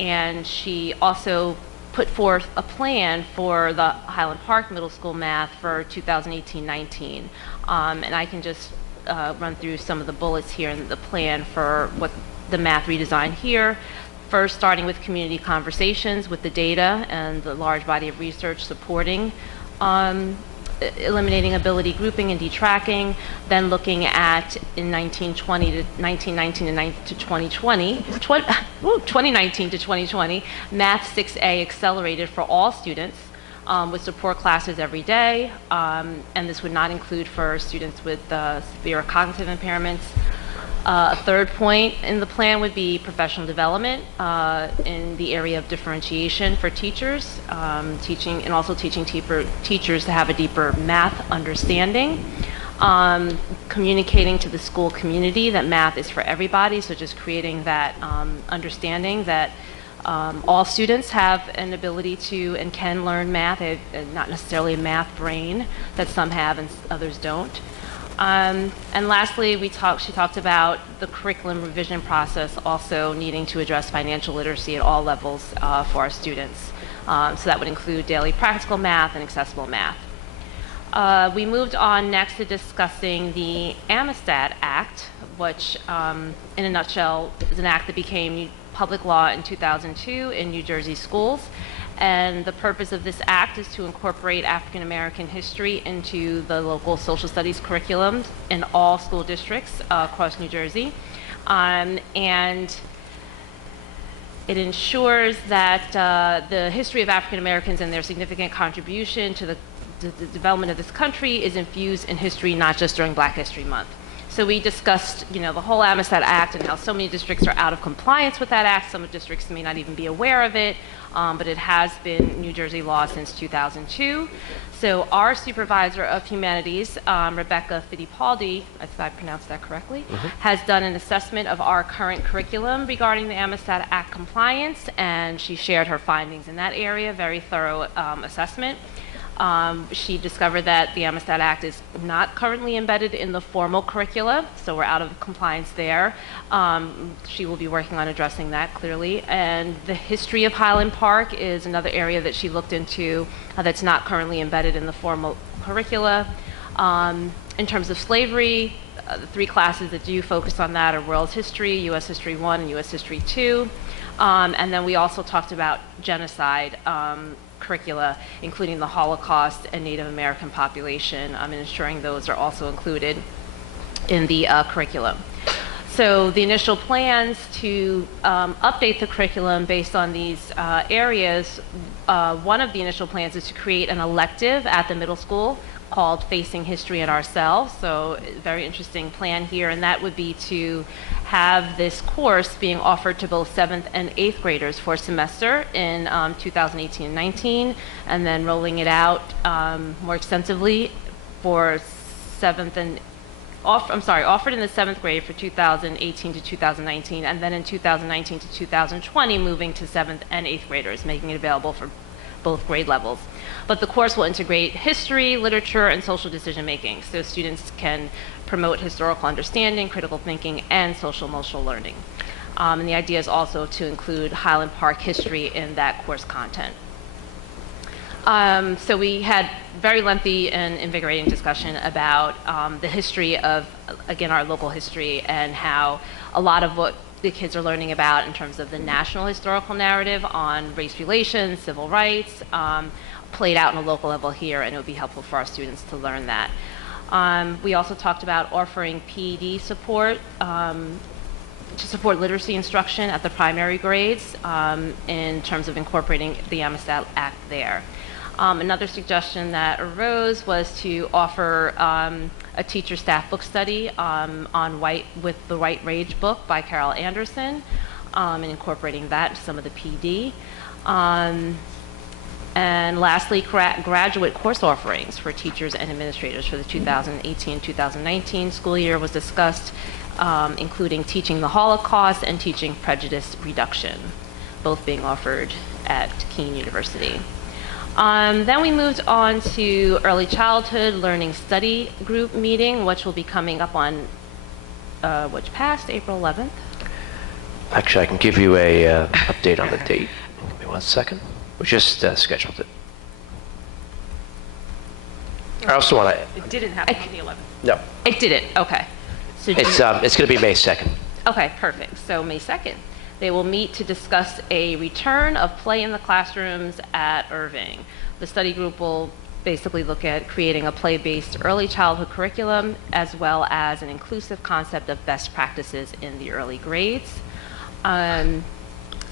and she also put forth a plan for the Highland Park Middle School math for 2018-19. And I can just run through some of the bullets here in the plan for what the math redesign here. First, starting with community conversations with the data and the large body of research supporting eliminating ability grouping and detracking, then looking at in 2019 to 2020, Math 6A accelerated for all students with support classes every day, and this would not include for students with severe cognitive impairments. A third point in the plan would be professional development in the area of differentiation for teachers, teaching teachers to have a deeper math understanding, communicating to the school community that math is for everybody, so just creating that understanding that all students have an ability to and can learn math, not necessarily a math brain that some have and others don't. And lastly, she talked about the curriculum revision process also needing to address financial literacy at all levels for our students. So that would include daily practical math and accessible math. We moved on next to discussing the Amistad Act, which in a nutshell is an act that became public law in 2002 in New Jersey schools. And the purpose of this act is to incorporate African American history into the local social studies curriculum in all school districts across New Jersey. And it ensures that the history of African Americans and their significant contribution to the development of this country is infused in history, not just during Black History Month. So we discussed, the whole Amistad Act and how so many districts are out of compliance with that act. Some districts may not even be aware of it, but it has been New Jersey law since 2002. So our Supervisor of Humanities, Rebecca Fittipaldi, if I pronounced that correctly, has done an assessment of our current curriculum regarding the Amistad Act compliance, and she shared her findings in that area, very thorough assessment. She discovered that the Amistad Act is not currently embedded in the formal curricula, so we're out of compliance there. She will be working on addressing that clearly. And the history of Highland Park is another area that she looked into that's not currently embedded in the formal curricula. In terms of slavery, the three classes that do focus on that are World History, U.S. History 1, and U.S. History 2. And then we also talked about genocide curricula, including the Holocaust and Native American population, and ensuring those are also included in the curriculum. So the initial plans to update the curriculum based on these areas, one of the initial plans is to create an elective at the middle school called Facing History and Ourselves. So very interesting plan here, and that would be to have this course being offered to both 7th and 8th graders for a semester in 2018-19, and then rolling it out more extensively for 7th and offered in the 7th grade for 2018 to 2019, and then in 2019 to 2020, moving to 7th and 8th graders, making it available for both grade levels. But the course will integrate history, literature, and social decision making, so students can promote historical understanding, critical thinking, and social emotional learning. And the idea is also to include Highland Park history in that course content. So we had very lengthy and invigorating discussion about the history of, again, our local history, and how a lot of what the kids are learning about in terms of the national historical narrative on race relations, civil rights, played out on a local level here, and it would be helpful for our students to learn that. We also talked about offering PED support to support literacy instruction at the primary grades in terms of incorporating the Amistad Act there. Another suggestion that arose was to offer a teacher staff book study with the White Rage book by Carol Anderson, and incorporating that into some of the PD. And lastly, graduate course offerings for teachers and administrators for the 2018-2019 school year was discussed, including teaching the Holocaust and teaching prejudice reduction, both being offered at Keene University. Then we moved on to early childhood learning study group meeting, which will be coming up on, which passed April 11th. Actually, I can give you a update on the date. Give me 1 second. We just scheduled it. I also want to... It didn't happen on the 11th. No. It didn't, okay. So It's going to be May 2nd. Okay, perfect. So May 2nd. They will meet to discuss a return of play in the classrooms at Irving. The study group will basically look at creating a play-based early childhood curriculum, as well as an inclusive concept of best practices in the early grades.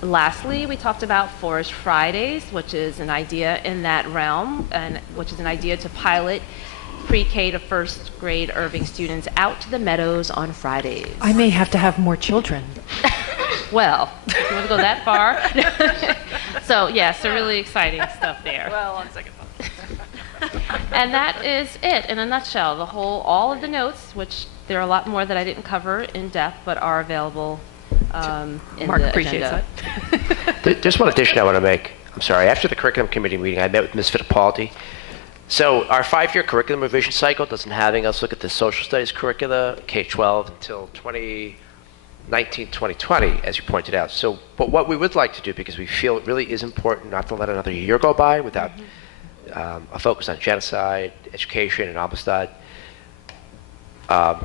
Lastly, we talked about Forest Fridays, which is an idea in that realm, and which is an idea to pilot pre-K to first grade Irving students out to the meadows on Fridays. I may have to have more children. Well, if you want to go that far. So, yeah, so really exciting stuff there. Well, on second thought. And that is it in a nutshell. All of the notes, which there are a lot more that I didn't cover in depth, but are available in Mark the appreciates agenda. that. There's one addition I want to make. I'm sorry. After the curriculum committee meeting, I met with Ms. Fittipaldi. So our 5-year curriculum revision cycle doesn't having us look at the social studies curricula, K-12, until 2019-2020, as you pointed out. So, but what we would like to do, because we feel it really is important not to let another year go by without a focus on genocide, education, and Amistad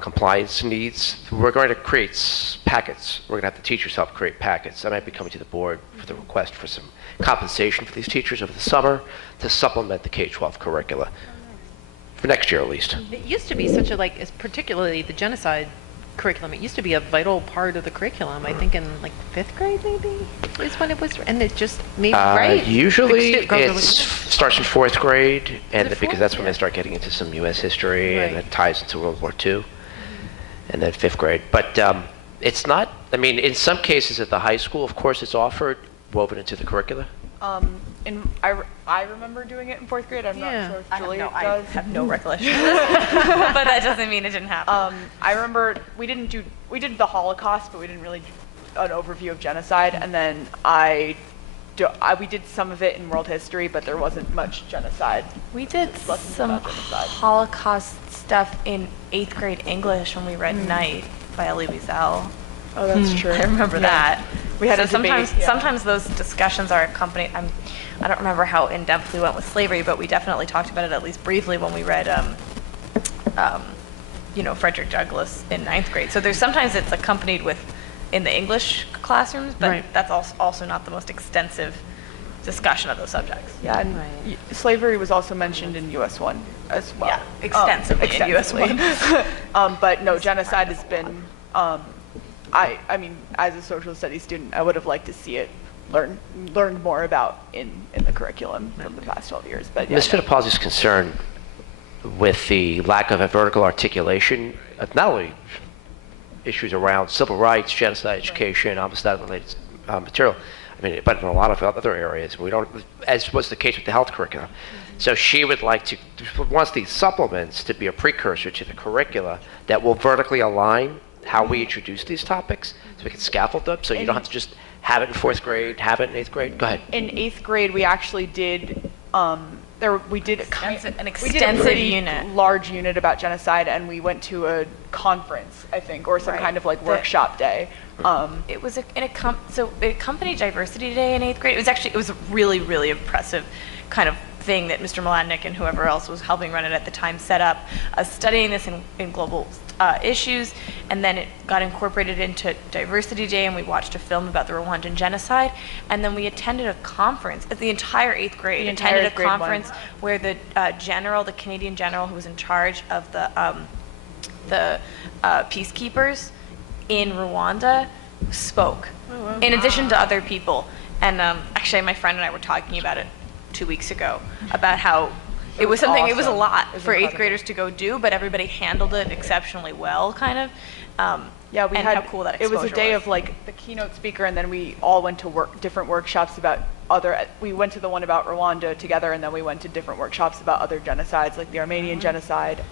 compliance needs, we're going to create packets. We're going to have the teachers help create packets. I might be coming to the board for the request for some compensation for these teachers over the summer to supplement the K-12 curricula, for next year at least. It used to be such a, particularly the genocide curriculum, it used to be a vital part of the curriculum. I think in 5th grade maybe is when it was, and it just maybe, right? Usually it starts in 4th grade, and because that's when they start getting into some U.S. history, and it ties into World War II, and then 5th grade. But it's not, I mean, in some cases at the high school, of course, it's offered, woven into the curricula. I remember doing it in 4th grade. I'm not sure if Julia does. I have no recollection, but that doesn't mean it didn't happen. I remember we did the Holocaust, but we didn't really do an overview of genocide. And then we did some of it in world history, but there wasn't much genocide. We did some Holocaust stuff in 8th grade English when we read Night by Elie Wiesel. Oh, that's true. I remember that. We had sometimes those discussions are accompanied. I don't remember how in depth we went with slavery, but we definitely talked about it at least briefly when we read, Frederick Douglass in 9th grade. So sometimes it's accompanied with in the English classrooms, but that's also not the most extensive discussion of those subjects. Yeah, and slavery was also mentioned in US 1 as well. Yeah, extensively in US 1. But no, genocide has been. I mean, as a social studies student, I would have liked to see it learned more about in the curriculum from the past 12 years. But Ms. Fittipaldi's concern with the lack of a vertical articulation of not only issues around civil rights, genocide education, Amistad-related material. I mean, but in a lot of other areas, we don't, as was the case with the health curriculum. So she would like to, wants these supplements to be a precursor to the curricula that will vertically align how we introduce these topics, so we can scaffold them, so you don't have to just have it in 4th grade, have it in 8th grade. Go ahead. In 8th grade, we actually did, we did an a extensive pretty unit. large unit about genocide, and we went to a conference, I think, or some kind of like workshop day. It was so it accompanied Diversity Day in 8th grade. It was a really, really impressive kind of thing that Mr. Mladnick and whoever else was helping run it at the time set up, studying this in global issues, and then it got incorporated into Diversity Day, and we watched a film about the Rwandan genocide, and then we attended a conference. The entire 8th grade attended a conference where the the Canadian general who was in charge of the peacekeepers in Rwanda spoke, in addition to other people. And actually, my friend and I were talking about it 2 weeks ago, about how it was something, it was a lot for 8th graders to go do, but everybody handled it exceptionally well, kind of. Yeah, we and had, how cool that it was a exposure day was. of like the keynote speaker, and then we all went to different workshops about we went to the one about Rwanda together, and then we went to different workshops about other genocides, like the Armenian genocide,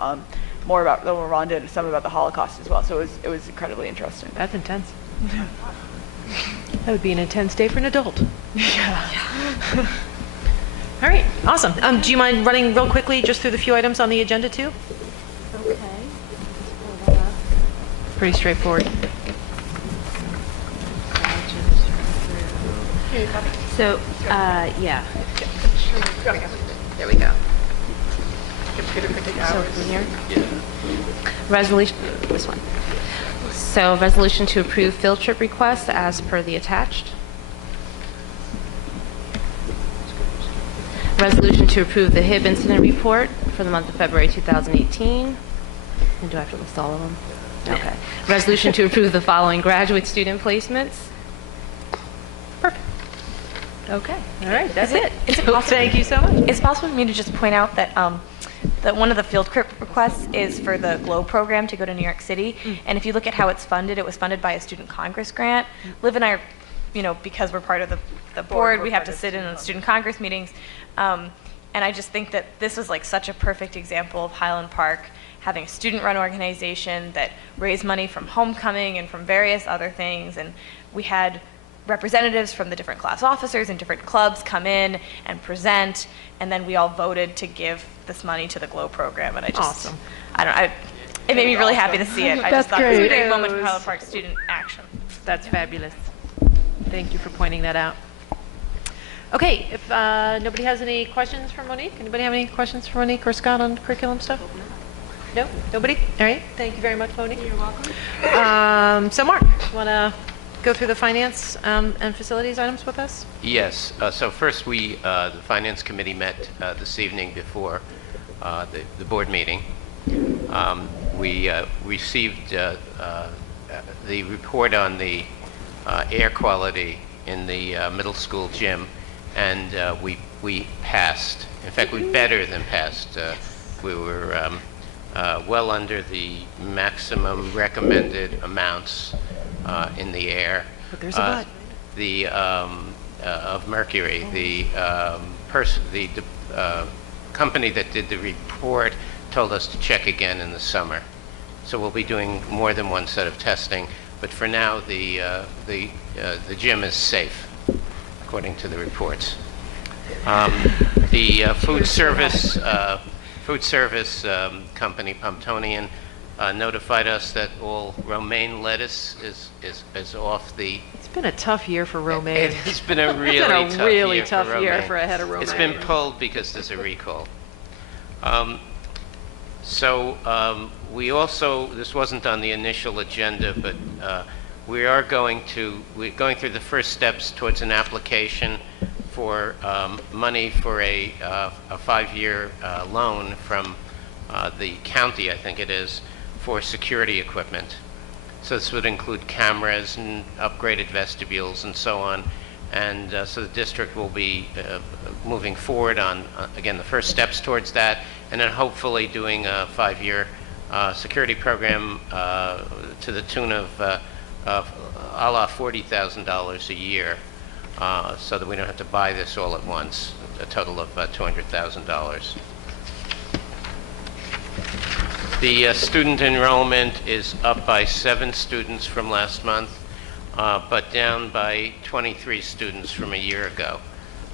more about the Rwanda, and some about the Holocaust as well. So it was incredibly interesting. That's intense. That would be an intense day for an adult. Yeah. All right, awesome. Do you mind running real quickly just through the few items on the agenda too? Okay. Pretty straightforward. So, yeah. There we go. So from here? Resolution, this one. So resolution to approve field trip requests as per the attached. Resolution to approve the HIB incident report for the month of February 2018. And do I have to list all of them? Okay. Resolution to approve the following graduate student placements. Okay. All right. That's it. Is it possible? Thank you so much. It's possible for me to just point out that that one of the field trip requests is for the Glo Program to go to New York City. And if you look at how it's funded, it was funded by a student Congress grant. Liv and I are, because we're part of the board, we have to sit in the student Congress meetings. And I just think that this was like such a perfect example of Highland Park having a student-run organization that raised money from homecoming and from various other things. And we had representatives from the different class officers and different clubs come in and present, and then we all voted to give this money to the Glo Program. And I just, Awesome. it made me really happy to see it. I just thought it was a great moment for Highland Park student action. That's fabulous. Thank you for pointing that out. Okay, if nobody has any questions for Monique, anybody have any questions for Monique or Scott on curriculum stuff? No? Nobody? All right, thank you very much, Monique. You're welcome. So Mark, want to go through the finance and facilities items with us? Yes. So first, the Finance Committee met this evening before the board meeting. We received the report on the air quality in the middle school gym, and we passed. In fact, we better than passed. We were well under the maximum recommended amounts in the air. But there's a but. Of mercury. The company that did the report told us to check again in the summer. So we'll be doing more than one set of testing. But for now, the gym is safe, according to the reports. The food service company, Pomptonian, notified us that all romaine lettuce is off the. It's been a tough year for romaine. It's been a really tough year romaine. for a head of romaine. It's been pulled because there's a recall. We also, this wasn't on the initial agenda, but we're going through the first steps towards an application for money for a 5-year loan from the county, I think it is, for security equipment. So this would include cameras and upgraded vestibules and so on. And so the district will be moving forward on, again, the first steps towards that, and then hopefully doing a 5-year security program to the tune of a la $40,000 a year. so that we don't have to buy this all at once, a total of $200,000. The student enrollment is up by 7 students from last month, but down by 23 students from a year ago.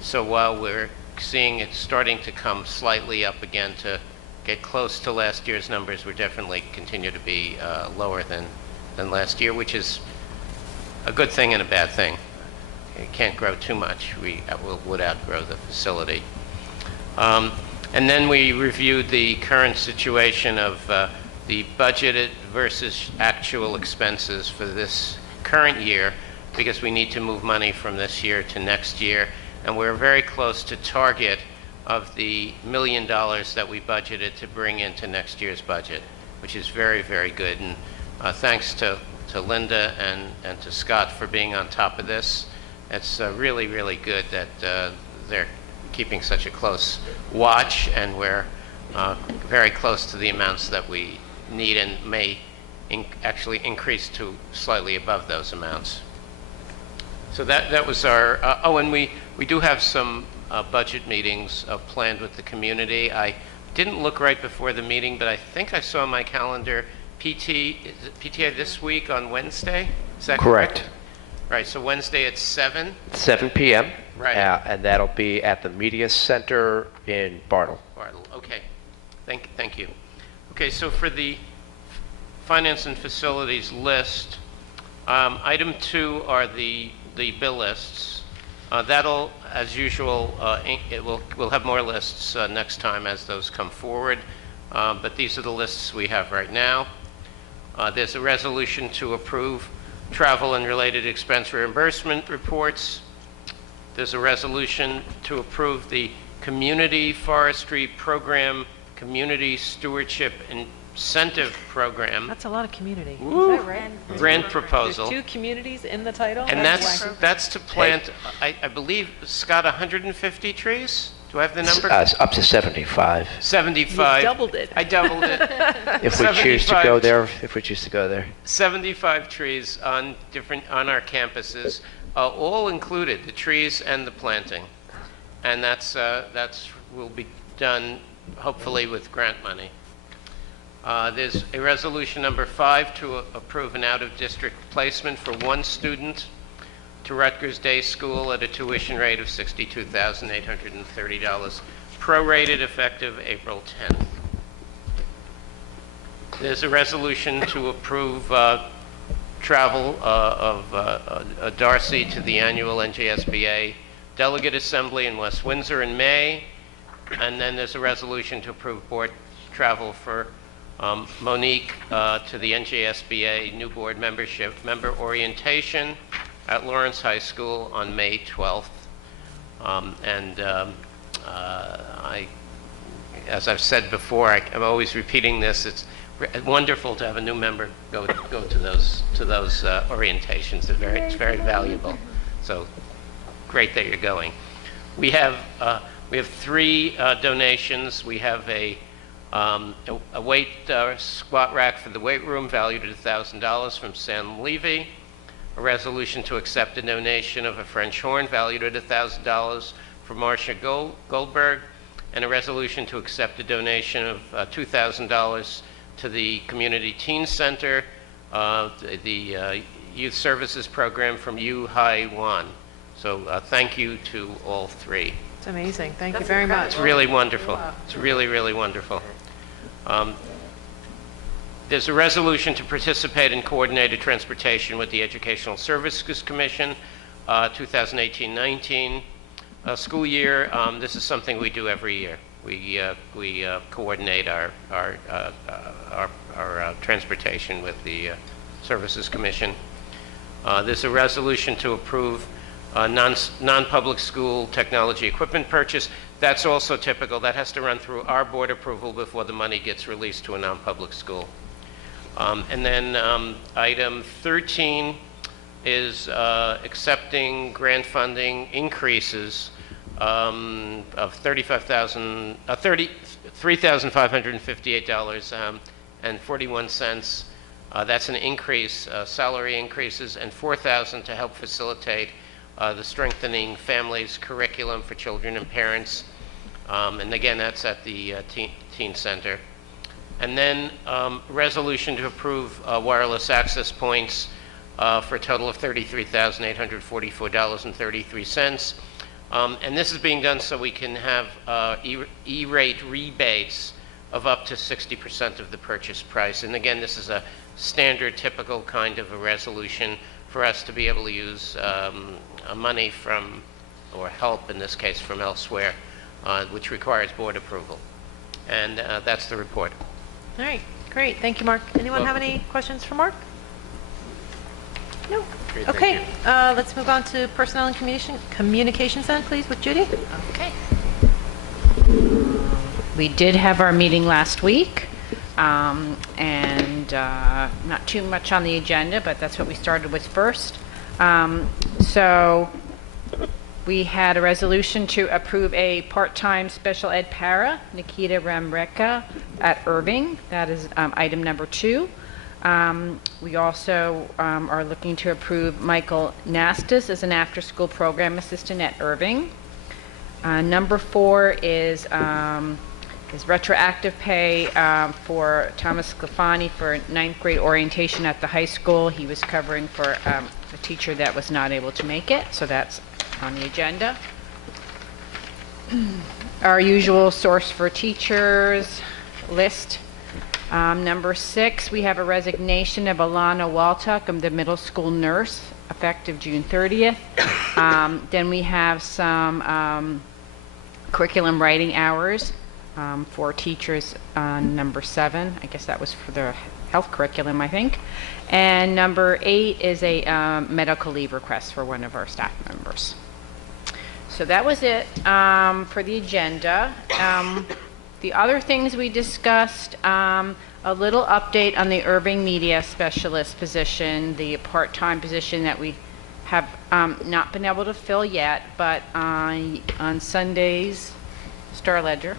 So while we're seeing it starting to come slightly up again to get close to last year's numbers, we're definitely continue to be lower than last year, which is a good thing and a bad thing. It can't grow too much. We would outgrow the facility. And then we reviewed the current situation of the budgeted versus actual expenses for this current year, because we need to move money from this year to next year. And we're very close to target of the $1 million that we budgeted to bring into next year's budget, which is very, very good. And thanks to Linda and to Scott for being on top of this. It's really, really good that they're keeping such a close watch, and we're very close to the amounts that we need and may actually increase to slightly above those amounts. So that was our, oh, and we do have some budget meetings planned with the community. I didn't look right before the meeting, but I think I saw on my calendar PTA this week on Wednesday. Is that correct? Right, so Wednesday at 7? 7 p.m. Right. And that'll be at the Media Center in Bartle. Bartle, okay. Thank you. Okay, so for the Finance and Facilities list, item 2 are the bill lists. That'll, as usual, we'll have more lists next time as those come forward, but these are the lists we have right now. There's a resolution to approve travel and related expense reimbursement reports. There's a resolution to approve the Community Forestry Program Community Stewardship Incentive Program. That's a lot of community. Woo. Is that right? Grant proposal. There's 2 communities in the title? And that's to plant, I believe, Scott, 150 trees? Do I have the number? Up to 75. 75. You doubled it. I doubled it. If we choose to go there. 75 trees on our campuses, all included, the trees and the planting. And that's will be done hopefully with grant money. There's a resolution number 5 to approve an out-of-district placement for 1 student to Rutgers Day School at a tuition rate of $62,830, prorated effective April 10th. There's a resolution to approve travel of Darcy to the annual NJSBA Delegate Assembly in West Windsor in May. And then there's a resolution to approve board travel for Monique to the NJSBA new board member orientation at Lawrence High School on May 12th. As I've said before, I'm always repeating this, it's wonderful to have a new member go to those orientations. It's very valuable. So great that you're going. We have 3 donations. We have a weight squat rack for the weight room valued at $1,000 from Sam Levy. A resolution to accept a donation of a French horn valued at $1,000 from Marcia Goldberg, and a resolution to accept a donation of $2,000 to the Community Teen Center, the Youth Services Program from Yu Hai Wan. So thank you to all 3. It's amazing. Thank you very much. It's really wonderful. It's really, really wonderful. There's a resolution to participate in coordinated transportation with the Educational Services Commission, 2018-19 school year. This is something we do every year. We coordinate our transportation with the Services Commission. There's a resolution to approve non-public school technology equipment purchase. That's also typical. That has to run through our board approval before the money gets released to a non-public school. And then item 13 is accepting grant funding increases of $3,558.41. That's an increase, salary increases, and $4,000 to help facilitate the Strengthening Families Curriculum for Children and Parents. And again, that's at the Teen Center. And then resolution to approve wireless access points for a total of $33,844.33. And this is being done so we can have E-rate rebates of up to 60% of the purchase price. And again, this is a standard, typical kind of a resolution for us to be able to use money from, or help in this case, from elsewhere, which requires board approval. And that's the report. All right, great. Thank you, Mark. Anyone have any questions for Mark? No. Great, Okay, thank let's move on to personnel and communications then, please, with Judy. Okay. We did have our meeting last week, and not too much on the agenda, but that's what we started with first. So we had a resolution to approve a part-time special ed para, Nikita Ramreka, at Irving. That is item number 2. We also are looking to approve Michael Nastis as an after-school program assistant at Irving. Number 4 is retroactive pay for Thomas Sclafani for 9th grade orientation at the high school. He was covering for a teacher that was not able to make it, so that's on the agenda. Our usual source for teachers list. Number 6, we have a resignation of Alana Waltuck, the middle school nurse, effective June 30th. Then we have some curriculum writing hours for teachers on number 7. I guess that was for the health curriculum, I think. And number 8 is a medical leave request for one of our staff members. So that was it for the agenda. The other things we discussed, a little update on the Irving Media Specialist position, the part-time position that we have not been able to fill yet, but on Sunday's Star Ledger,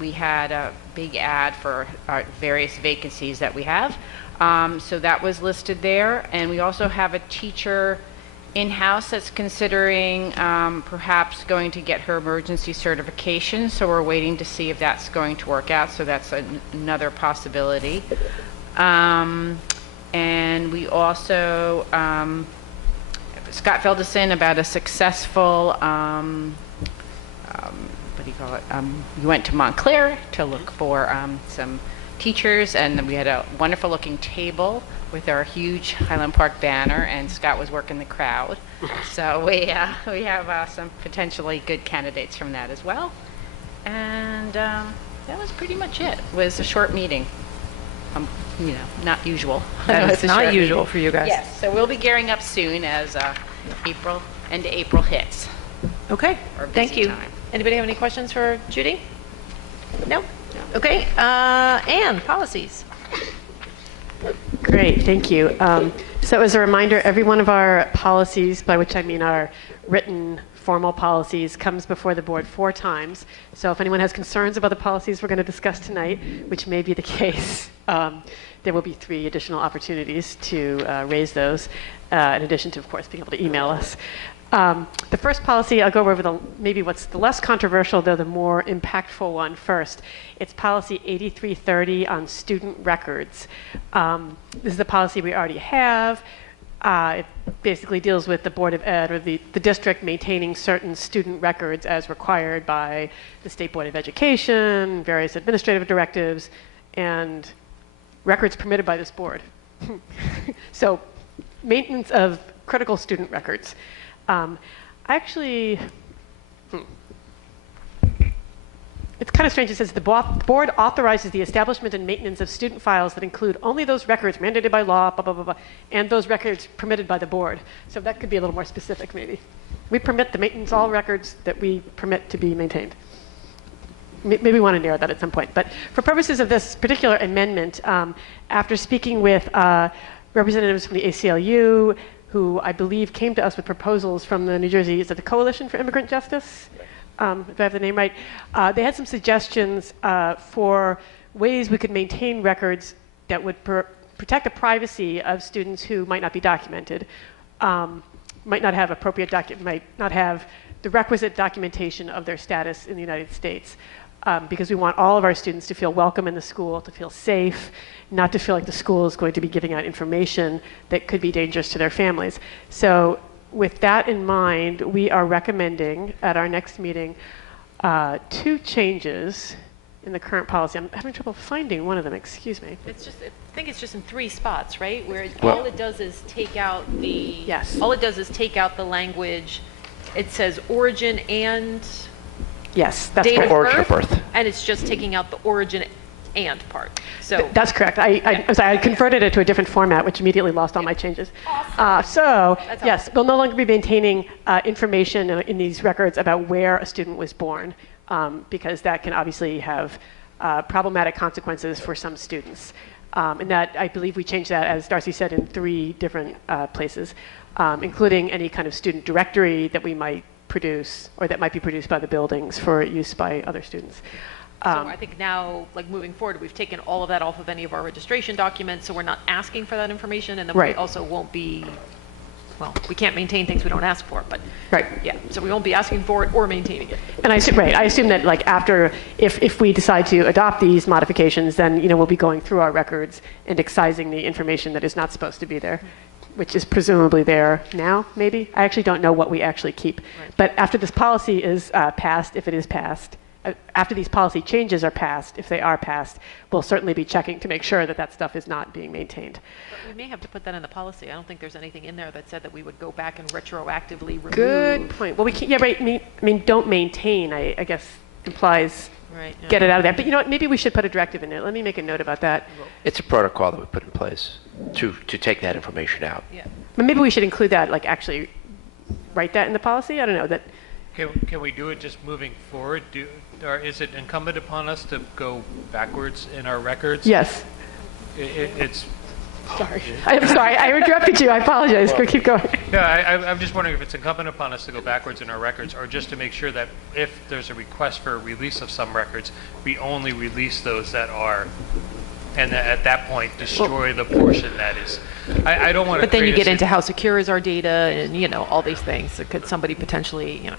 we had a big ad for our various vacancies that we have. So that was listed there, and we also have a teacher in-house that's considering perhaps going to get her emergency certification, so we're waiting to see if that's going to work out, so that's another possibility. And we also, Scott filled us in about a successful, what do you call it, we went to Montclair to look for some teachers, and we had a wonderful looking table with our huge Highland Park banner, and Scott was working the crowd. So we have some potentially good candidates from that as well. And that was pretty much it. It was a short meeting. You know, not usual. It's not usual for you guys. Yes, so we'll be gearing up soon as end of April hits. Okay, thank you. Time. Anybody have any questions for Judy? No? Okay, Anne, policies. Great, thank you. So as a reminder, every one of our policies, by which I mean our written formal policies, comes before the board 4 times. So if anyone has concerns about the policies we're going to discuss tonight, which may be the case, there will be 3 additional opportunities to raise those, in addition to, of course, being able to email us. The first policy, I'll go over maybe what's the less controversial, though the more impactful one first. It's policy 8330 on student records. This is a policy we already have. It basically deals with the Board of Ed or the district maintaining certain student records as required by the State Board of Education, various administrative directives, and records permitted by this board. So maintenance of critical student records. Actually, it's kind of strange. It says the board authorizes the establishment and maintenance of student files that include only those records mandated by law, blah, blah, blah, blah, and those records permitted by the board. So that could be a little more specific, maybe. We permit the maintenance of all records that we permit to be maintained. Maybe we want to narrow that at some point. But for purposes of this particular amendment, after speaking with representatives from the ACLU, who I believe came to us with proposals from the New Jersey, is it the Coalition for Immigrant Justice? If I have the name right. They had some suggestions for ways we could maintain records that would protect the privacy of students who might not be documented. might not have might not have the requisite documentation of their status in the United States. Because we want all of our students to feel welcome in the school, to feel safe, not to feel like the school is going to be giving out information that could be dangerous to their families. So with that in mind, we are recommending at our next meeting 2 changes in the current policy. I'm having trouble finding one of them, excuse me. It's just, I think it's just in 3 spots, right? Where Well- all it does is take out the, Yes. all it does is take out the language. It says origin and Yes, that's date correct. of Origin of birth. and it's just taking out the origin and part. So That's correct. I'm sorry, I converted it to a different format, which immediately lost all my changes. So, That's yes, awesome. we'll no longer be maintaining information in these records about where a student was born, because that can obviously have problematic consequences for some students. And that, I believe we changed that, as Darcy said, in 3 different places, including any kind of student directory that we might produce or that might be produced by the buildings for use by other students. So I think now, like moving forward, we've taken all of that off of any of our registration documents, so we're not asking for that information, and then we Right. also won't be, well, we can't maintain things we don't ask for, but Right. yeah, so we won't be asking for it or maintaining it. And I assume that like after, if we decide to adopt these modifications, then, we'll be going through our records and excising the information that is not supposed to be there, which is presumably there now, maybe? I actually don't know what we actually keep. But after this policy is passed, if it is passed, after these policy changes are passed, if they are passed, we'll certainly be checking to make sure that that stuff is not being maintained. But we may have to put that in the policy. I don't think there's anything in there that said that we would go back and retroactively remove. Good point. Well, we can't, yeah, right, I mean, don't maintain, I guess, implies Right. Yeah. get it out of there. But you know what, maybe we should put a directive in there. Let me make a note about that. It's a protocol that we put in place to take that information out. Yeah. But maybe we should include that, like actually write that in the policy? I don't know, that, Can we do it just moving forward? Or is it incumbent upon us to go backwards in our records? yes. It's Sorry. I'm sorry, I interrupted you, I apologize. Go keep going. Yeah, I'm just wondering if it's incumbent upon us to go backwards in our records, or just to make sure that if there's a request for a release of some records, we only release those that are, and at that point destroy the portion that is. I don't want to. But then you get into how secure is our data and, all these things. So could somebody potentially,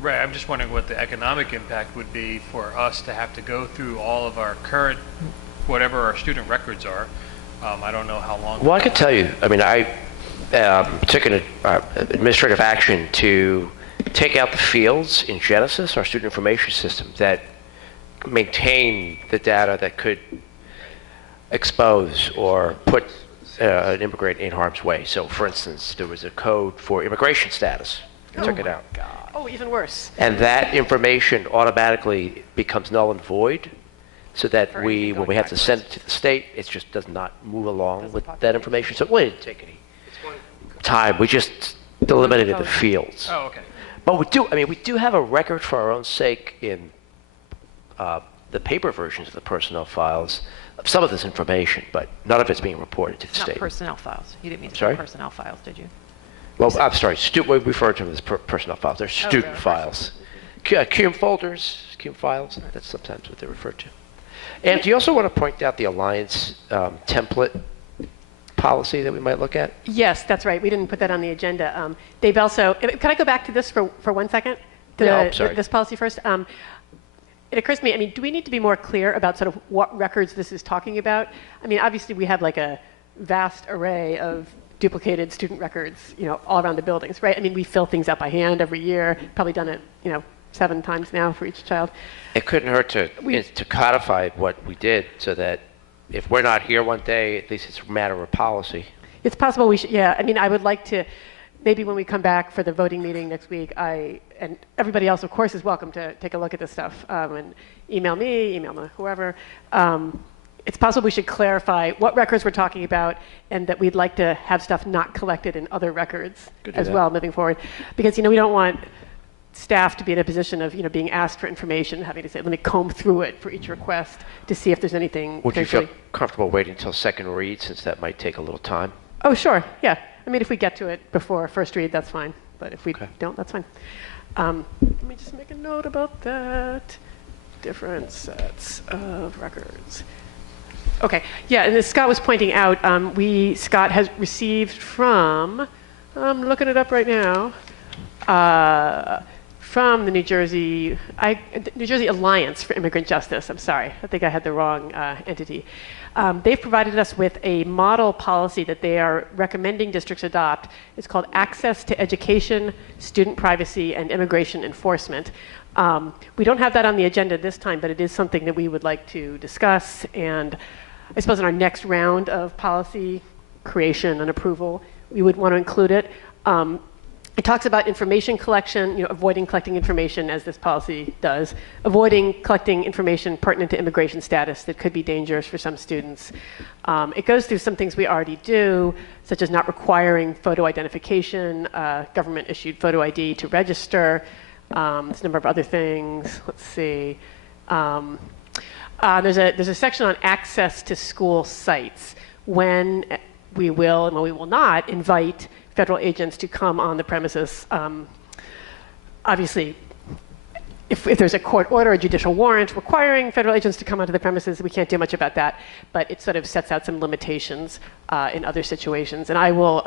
Right, I'm just wondering what the economic impact would be for us to have to go through all of our current, whatever our student records are. I don't know how long. Well, I can tell you, I mean, I took an administrative action to take out the fields in Genesis, our student information system, that maintain the data that could expose or put an immigrant in harm's way. So, for instance, there was a code for immigration status. I took it out. Oh, even worse. And that information automatically becomes null and void, so that when we have to send it to the state, it just does not move along with that information. So it wouldn't take any time. We just eliminated the fields. Oh, okay. But we do have a record for our own sake in the paper versions of the personnel files of some of this information, but none of it's being reported to the not state. personnel files. You didn't mean to Sorry? say personnel files, did you? Well, I'm sorry, we refer to them as personnel files. They're student really? files. CUM folders, CUM files, that's sometimes what they're referred to. And do you also want to point out the Alliance template policy that we might look at? Yes, that's right. We didn't put that on the agenda. They've also, can I go back to this for 1 second? I'm sorry. This policy first. It occurs to me, do we need to be more clear about sort of what records this is talking about? I mean, obviously we have like a vast array of duplicated student records, all around the buildings, right? I mean, we fill things out by hand every year, probably done it, 7 times now for each child. It couldn't hurt to codify what we did so that if we're not here one day, at least it's a matter of policy. It's possible we should, yeah. I mean, I would like to, maybe when we come back for the voting meeting next week, and everybody else, of course, is welcome to take a look at this stuff and email me, whoever. It's possible we should clarify what records we're talking about and that we'd like to have stuff not collected in other records as well moving forward. Because, we don't want staff to be in a position of, being asked for information, having to say, let me comb through it for each request to see if there's anything. Would you feel comfortable waiting until second read, since that might take a little time? Oh, sure, yeah. I mean, if we get to it before first read, that's fine. But if we don't, that's fine. Let me just make a note about that. Different sets of records. Okay, yeah, and as Scott was pointing out, Scott has received from I'm looking it up right now. From the New Jersey Alliance for Immigrant Justice. I'm sorry, I think I had the wrong entity. They've provided us with a model policy that they are recommending districts adopt. It's called Access to Education, Student Privacy, and Immigration Enforcement. We don't have that on the agenda this time, but it is something that we would like to discuss. And I suppose in our next round of policy creation and approval, we would want to include it. It talks about information collection, avoiding collecting information as this policy does, avoiding collecting information pertinent to immigration status that could be dangerous for some students. It goes through some things we already do, such as not requiring photo identification, government-issued photo ID to register. There's a number of other things. Let's see. There's a section on access to school sites, when we will and when we will not invite federal agents to come on the premises. Obviously, if there's a court order, a judicial warrant requiring federal agents to come onto the premises, we can't do much about that, but it sort of sets out some limitations in other situations. And I will,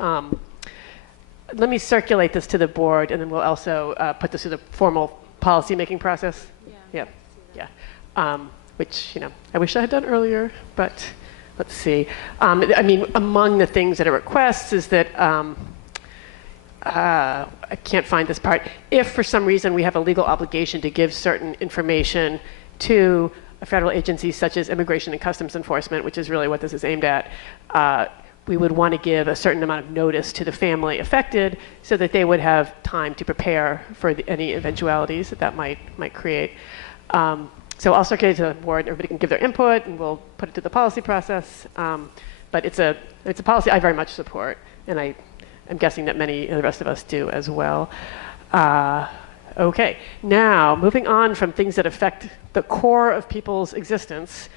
let me circulate this to the board, and then we'll also put this through the formal policy-making process. Yeah. Which, I wish I had done earlier, but let's see. I mean, among the things that it requests is that I can't find this part. If for some reason we have a legal obligation to give certain information to a federal agency such as Immigration and Customs Enforcement, which is really what this is aimed at, we would want to give a certain amount of notice to the family affected so that they would have time to prepare for any eventualities that might create. So I'll circulate to the board. Everybody can give their input, and we'll put it to the policy process. But it's a policy I very much support, and I'm guessing that many of the rest of us do as well. Okay, now moving on from things that affect the core of people's existence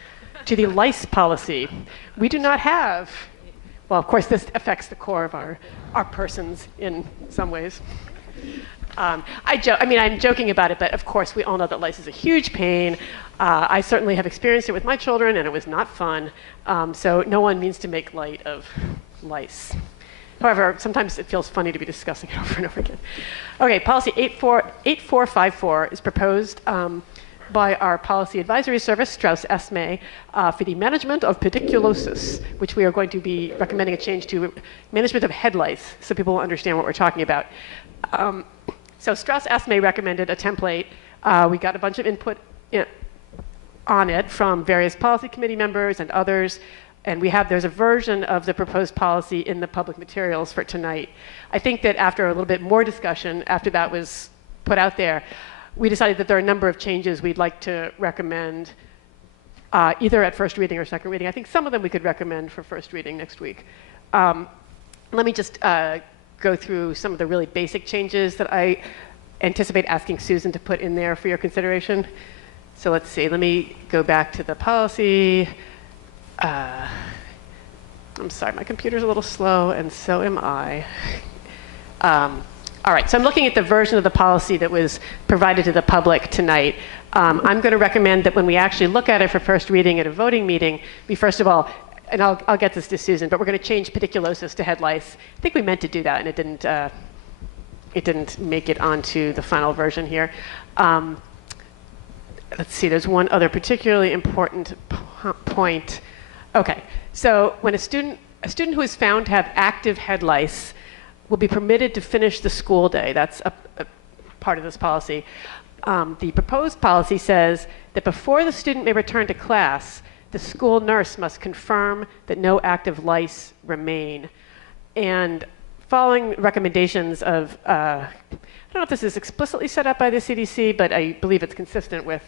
to the lice policy. We do not have, well, of course, this affects the core of our persons in some ways. I'm joking about it, but of course we all know that lice is a huge pain. I certainly have experienced it with my children, and it was not fun. So no one means to make light of lice. However, sometimes it feels funny to be discussing it over and over again. Okay, policy 8454 is proposed by our policy advisory service, Strauss Esme, for the management of pediculosis, which we are going to be recommending a change to management of head lice, so people will understand what we're talking about. So Strauss Esme recommended a template. We got a bunch of input on it from various policy committee members and others. And there's a version of the proposed policy in the public materials for tonight. I think that after a little bit more discussion, after that was put out there, we decided that there are a number of changes we'd like to recommend either at first reading or second reading. I think some of them we could recommend for first reading next week. Let me just go through some of the really basic changes that I anticipate asking Susan to put in there for your consideration. So let's see, let me go back to the policy. I'm sorry, my computer's a little slow, and so am I. All right, so I'm looking at the version of the policy that was provided to the public tonight. I'm going to recommend that when we actually look at it for first reading at a voting meeting, we first of all, and I'll get this to Susan, but we're going to change pediculosis to head lice. I think we meant to do that, and it didn't make it onto the final version here. Let's see, there's one other particularly important point. Okay, so when a student who is found to have active head lice will be permitted to finish the school day. That's a part of this policy. The proposed policy says that before the student may return to class, the school nurse must confirm that no active lice remain. And following recommendations of, I don't know if this is explicitly set up by the CDC, but I believe it's consistent with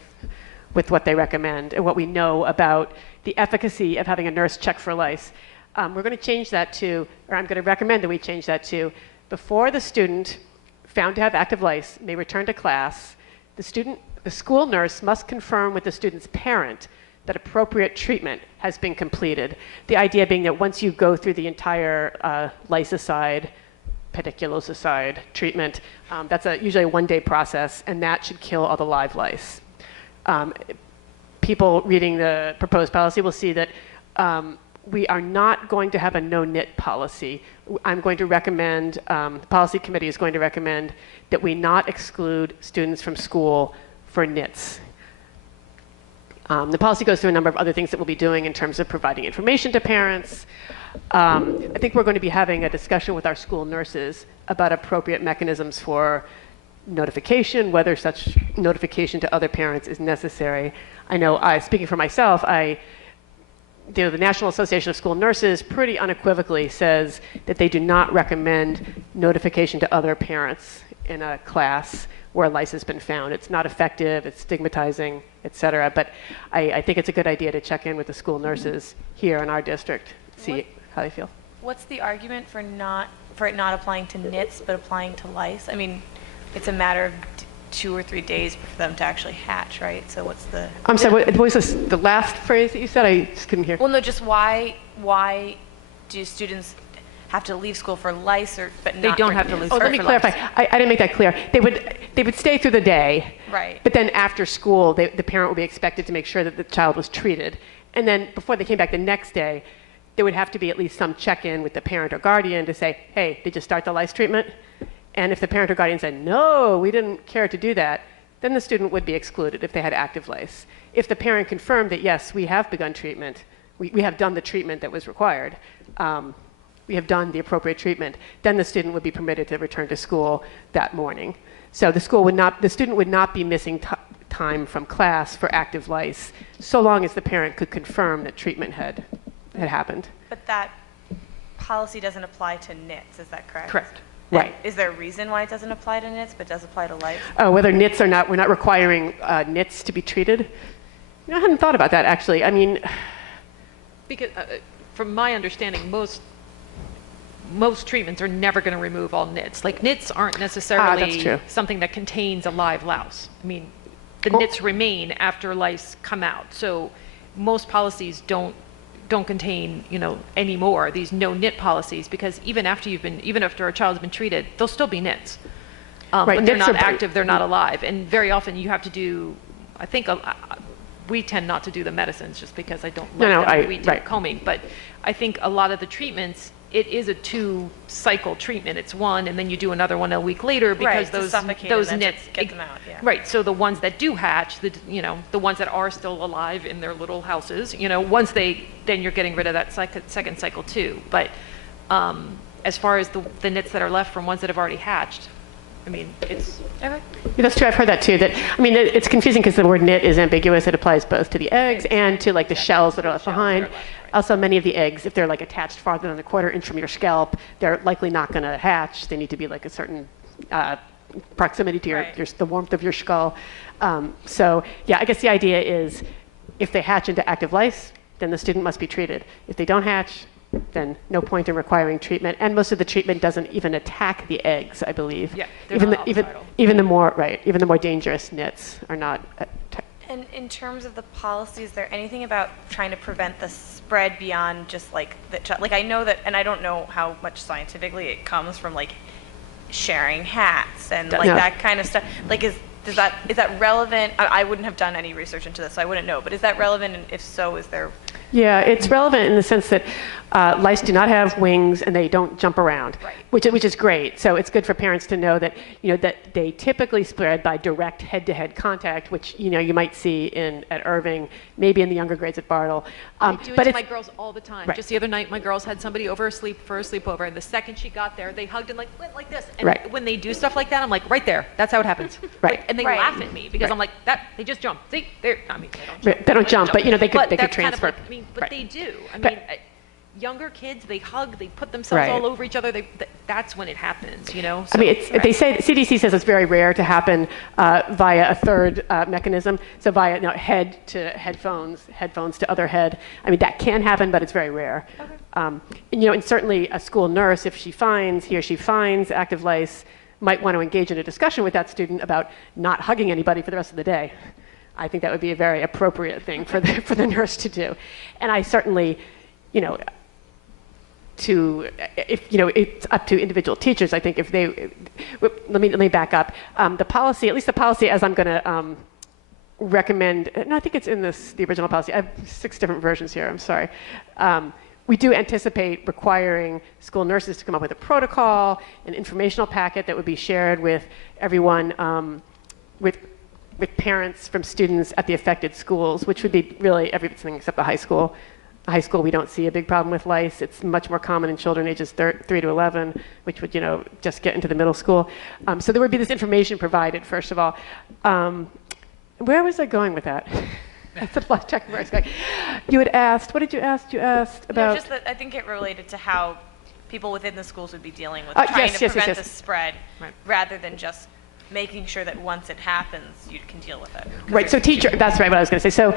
what they recommend and what we know about the efficacy of having a nurse check for lice. We're going to change that to, or I'm going to recommend that we change that to, before the student found to have active lice may return to class, the school nurse must confirm with the student's parent that appropriate treatment has been completed. The idea being that once you go through the entire liceicide, pediculosicide treatment, that's usually a one-day process, and that should kill all the live lice. People reading the proposed policy will see that we are not going to have a no-knit policy. I'm going to recommend, the policy committee is going to recommend that we not exclude students from school for knits. The policy goes through a number of other things that we'll be doing in terms of providing information to parents. I think we're going to be having a discussion with our school nurses about appropriate mechanisms for notification, whether such notification to other parents is necessary. I know, speaking for myself, the National Association of School Nurses pretty unequivocally says that they do not recommend notification to other parents in a class where lice has been found. It's not effective, it's stigmatizing, et cetera. But I think it's a good idea to check in with the school nurses here in our district, see how they feel. What's the argument for it not applying to nits but applying to lice? I mean, it's a matter of 2 or 3 days for them to actually hatch, right? So what's the... I'm sorry, what was this, the last phrase that you said? I just couldn't hear. Well, no, just why do students have to leave school for lice but not... They don't have to leave school for lice. Let me clarify. I didn't make that clear. They would stay through the day. Right. But then after school, the parent would be expected to make sure that the child was treated. And then before they came back the next day, there would have to be at least some check-in with the parent or guardian to say, hey, did you start the lice treatment? And if the parent or guardian said, no, we didn't care to do that, then the student would be excluded if they had active lice. If the parent confirmed that, yes, we have begun treatment, we have done the treatment that was required, we have done the appropriate treatment, then the student would be permitted to return to school that morning. So the student would not be missing time from class for active lice, so long as the parent could confirm that treatment had happened. But that policy doesn't apply to nits, is that correct? Correct. Right. Is there a reason why it doesn't apply to nits but does apply to lice? Oh, whether nits or not, we're not requiring nits to be treated. I hadn't thought about that, actually. I mean... Because from my understanding, most treatments are never going to remove all nits. Like, nits aren't necessarily something that contains a live louse. I mean, the nits remain after lice come out. So most policies don't contain, any more these no nit policies, because even after a child's been treated, there'll still be nits. Right, but they're not active, they're not alive. And very often you have to do, I think we tend not to do the medicines just because I don't like we do combing. But I think a lot of the treatments, it is a 2-cycle treatment. It's one, and then you do another one a week later because those nits get them out. Yeah. Right. So the ones that do hatch, the ones that are still alive in their little houses, once then you're getting rid of that second cycle too. But as far as the nits that are left from ones that have already hatched, I mean, it's... Okay. Yeah, that's true. I've heard that too. It's confusing because the word knit is ambiguous. It applies both to the eggs and to the shells that are left behind. Also, many of the eggs, if they're attached farther than a 1/4 inch from your scalp, they're likely not going to hatch. They need to be a certain proximity to the warmth of your skull. So yeah, I guess the idea is if they hatch into active lice, then the student must be treated. If they don't hatch, then no point in requiring treatment. And most of the treatment doesn't even attack the eggs, I believe. Yeah, even the more dangerous nits are not. And in terms of the policy, is there anything about trying to prevent the spread beyond just I know that, and I don't know how much scientifically it comes from sharing hats and that kind of stuff. Is that relevant? I wouldn't have done any research into this, so I wouldn't know. But is that relevant? And if so, is there? Yeah, it's relevant in the sense that lice do not have wings and they don't jump around, which is great. So it's good for parents to know that that they typically spread by direct head-to-head contact, which you might see at Irving, maybe in the younger grades at Bartle. I do it to my girls all the time. Just the other night, my girls had somebody over for a sleepover, and the second she got there, they hugged and went like this. And when they do stuff like that, I'm like, right there, that's how it happens. And they laugh at me because I'm like, they just jump. See, they don't jump, but they could transfer. But they do. I mean, younger kids, they hug, they put themselves all over each other. That's when it happens, So, I mean, they say CDC says it's very rare to happen via a third mechanism. So via head to headphones to other head. I mean, that can happen, but it's very rare. Okay. And certainly a school nurse, if he or she finds active lice, might want to engage in a discussion with that student about not hugging anybody for the rest of the day. I think that would be a very appropriate thing for the nurse to do. And I certainly, it's up to individual teachers. I think if they, let me back up. The policy, at least the policy as I'm going to recommend, no, I think it's in the original policy. I have 6 different versions here, I'm sorry. we do anticipate requiring school nurses to come up with a protocol, an informational packet that would be shared with everyone, with parents from students at the affected schools, which would be really everything except the high school. High school, we don't see a big problem with lice. It's much more common in children ages 3 to 11, which would, just get into the middle school. So there would be this information provided, first of all. Where was I going with that? That's a lot checking where I was going. You had asked, what did you ask? You asked about... No, just that I think it related to how people within the schools would be dealing with trying to prevent the spread, rather than just making sure that once it happens, you can deal with it. Right, so that's right what I was going to say. So,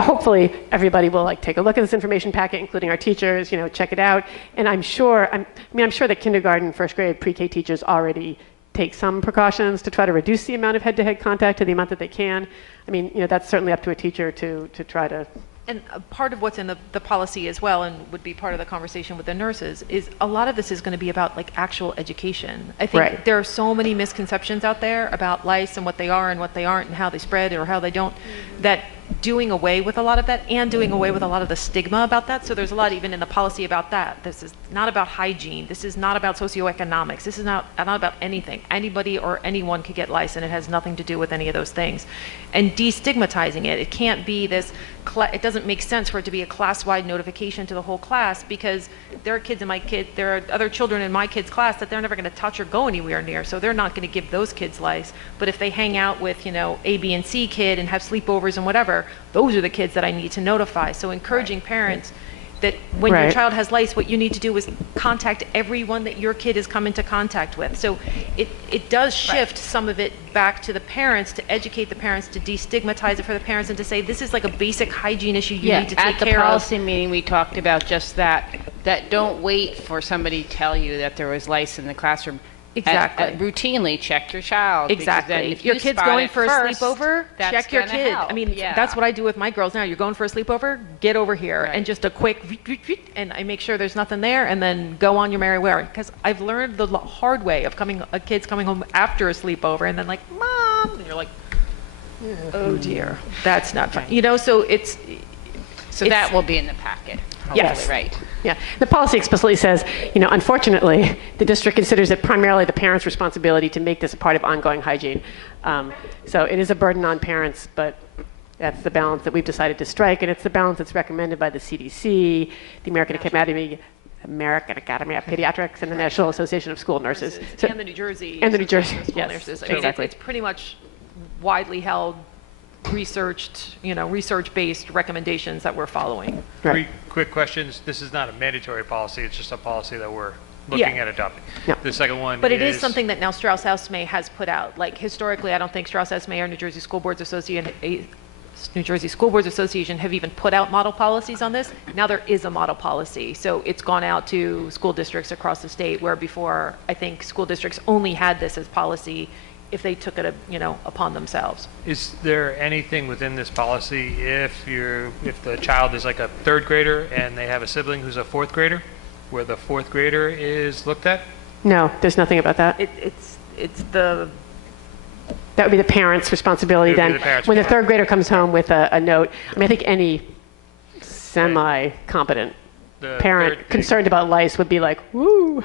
hopefully everybody will take a look at this information packet, including our teachers, check it out. And I'm sure that kindergarten, first grade, pre-K teachers already take some precautions to try to reduce the amount of head-to-head contact to the amount that they can. That's certainly up to a teacher to try to... And part of what's in the policy as well, and would be part of the conversation with the nurses, is a lot of this is going to be about actual education. I think there are so many misconceptions out there about lice and what they are and what they aren't and how they spread or how they don't, that doing away with a lot of that and doing away with a lot of the stigma about that. So there's a lot even in the policy about that. This is not about hygiene. This is not about socioeconomics. This is not about anything. Anybody or anyone could get lice, and it has nothing to do with any of those things. And destigmatizing it. It can't be this, it doesn't make sense for it to be a class-wide notification to the whole class, because there are other children in my kid's class that they're never going to touch or go anywhere near, so they're not going to give those kids lice. But if they hang out with, A, B, and C kid and have sleepovers and whatever, those are the kids that I need to notify. So encouraging parents that when your child has lice, what you need to do is contact everyone that your kid has come into contact with. So it does shift some of it back to the parents, to educate the parents, to destigmatize it for the parents, and to say this is like a basic hygiene issue you need to take care of. At the policy meeting, we talked about just that don't wait for somebody to tell you that there was lice in the classroom. Exactly. Routinely check your child. Exactly. If your kid's going for a sleepover, check your kid. Help. That's what I do with my girls now. You're going for a sleepover, get over here. And just a quick, and I make sure there's nothing there, and then go on your merry way. Because I've learned the hard way of kids coming home after a sleepover, and then like, Mom, and you're like, oh dear, that's not fun. So So that will be in the packet. Yes. Right. Yeah. The policy explicitly says, unfortunately, the district considers it primarily the parents' responsibility to make this a part of ongoing hygiene. So it is a burden on parents, but that's the balance that we've decided to strike, and it's the balance that's recommended by the CDC, the American Academy of Pediatrics, and the National Association of School Nurses. And the New Jersey. And the New Jersey, yes. Nurses. Exactly. It's pretty much widely held, research-based recommendations that we're following. Three quick questions. This is not a mandatory policy. It's just a policy that we're looking at adopting. The second one But it is something that now Strauss-Esme has put out. Historically, I don't think Strauss-Esme or New Jersey School Boards Association have even put out model policies on this. Now there is a model policy. So it's gone out to school districts across the state, where before I think school districts only had this as policy if they took it, upon themselves. Is there anything within this policy if the child is like a third grader and they have a sibling who's a fourth grader, where the fourth grader is looked at? No, there's nothing about that. That would be the parents' responsibility then. When the third grader comes home with a note, I think any semi-competent parent concerned about lice would be like, woo.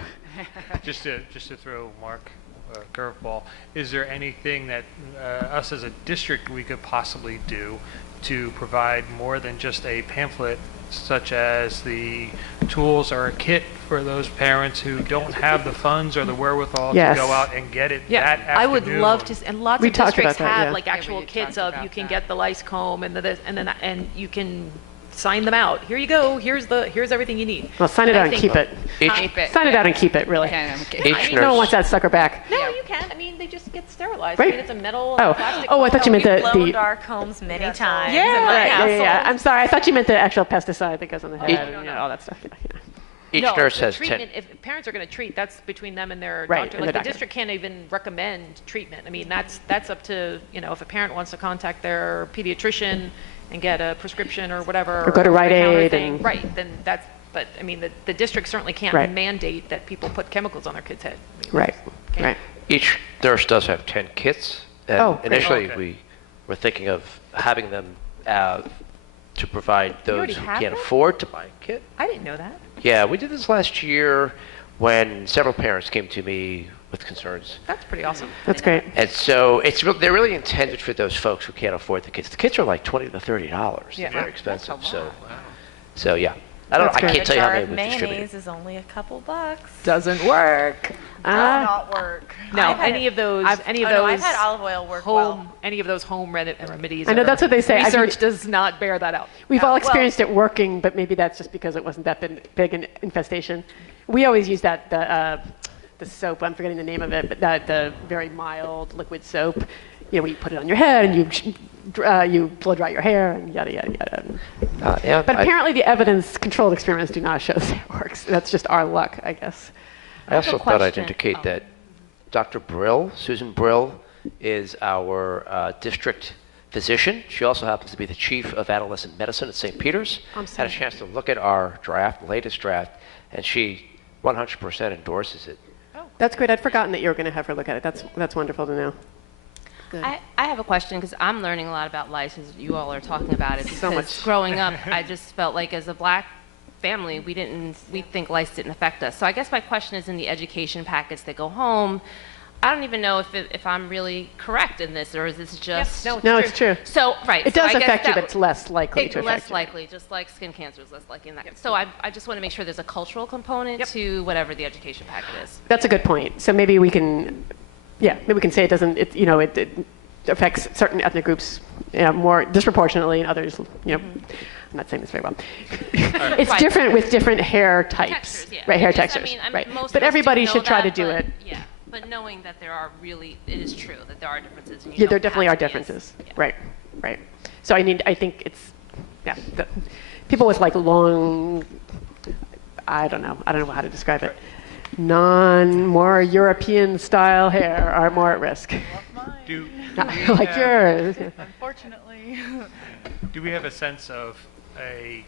Just to throw Mark a curveball, is there anything that us as a district we could possibly do to provide more than just a pamphlet, such as the tools or a kit for those parents who don't have the funds or the wherewithal to go out and get it that afternoon? I would love to, and lots of districts have that, actual kits of you can get the lice comb and you can sign them out. Here you go. Here's everything you need. Well, sign it out and keep it. Sign it out and keep it, really. No one wants that sucker back. No, you can. They just get sterilized. It's a metal plastic. I thought you meant We've blown our combs many times. Yeah. I'm sorry. I thought you meant the actual pesticide that goes on the head and all that stuff. Each nurse has 10. If parents are going to treat, that's between them and their Right, doctor. and Like the the doctor. district can't even recommend treatment. That's up to, if a parent wants to contact their pediatrician and get a prescription or whatever. Or go to Rite over-the-counter Aid thing, and- Right, then that's, but the district certainly can't Right. mandate that people put chemicals on their kids' head. Right. Each nurse does have 10 kits. And Oh, great. initially we were thinking of having them to provide those already who have can't that? afford to buy a kit. I didn't know that. Yeah, we did this last year when several parents came to me with concerns. That's pretty awesome. That's great. And so they're really intended for those folks who can't afford the kits. The kits are like $20 to $30. Yeah. They're very That's a expensive. So, lot. so yeah. I don't know. I That's can't tell you how many Jar of we've distributed. mayonnaise is only a couple bucks. Doesn't work. Does not work. No, I've had any of those, any of Oh, no, those I've had olive oil work home, well. any of those home remedies. I know that's what they say. I mean, Research does not bear that out. We've all experienced it working, but maybe that's just because it wasn't that big an infestation. We always use that, the soap, I'm forgetting the name of it, but the very mild liquid soap, you know, where you put it on your head and you blow dry your hair and yada, yada, yada. Yeah, But apparently the evidence-controlled experiments do not show that it works. That's just our luck, I guess. I also thought I'd question. indicate that Dr. Brill, Susan Brill, is our district physician. She also happens to be the chief of adolescent medicine at St. Peter's. Had a chance to look at our draft, latest draft, and she 100% endorses it. That's great. I'd forgotten that you were going to have her look at it. That's wonderful to know. Good. I have a question because I'm learning a lot about lice as you all are talking about it. So Because much. growing up, I just felt like as a black family, we think lice didn't affect us. So I guess my question is in the education packets that go home. I don't even know if I'm really correct in this, or is this just No, it's true. So right, It so does I guess affect you, that but it's less likely to affect less you. likely, just like skin cancer is less likely in that. So I just want to make sure there's a cultural component to whatever the education packet is. That's a good point. So maybe we can, maybe we can say it doesn't, it affects certain ethnic groups more disproportionately and others, I'm not saying this very well. It's Right. different with different hair types, Textures, yeah. right? Hair Just, textures, I mean, right? most But of us everybody do should know try that, to do but- it. Yeah, but knowing that it is true that there are differences. And you Yeah, there don't definitely have are to be as- differences. yeah. Right. So I think it's, people with like long, I don't know how to describe it. More European style hair are more at risk. Do Not we like have- yours. Unfortunately. Do we have a sense of a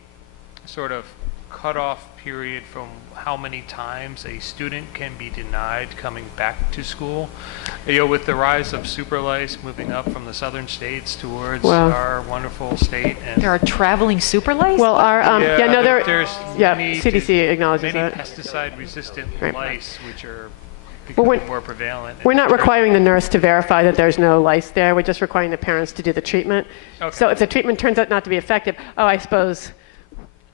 sort of cutoff period from how many times a student can be denied coming back to school? With the rise of super lice moving up from the southern states towards Wow. our wonderful state, and There are traveling super lice? Well, our there's many CDC acknowledges many that. pesticide-resistant Right. lice, which are Well, becoming more prevalent. We're not requiring the nurse to verify that there's no lice there. We're just requiring the parents to do the treatment. Okay. So if the treatment turns out not to be effective, I suppose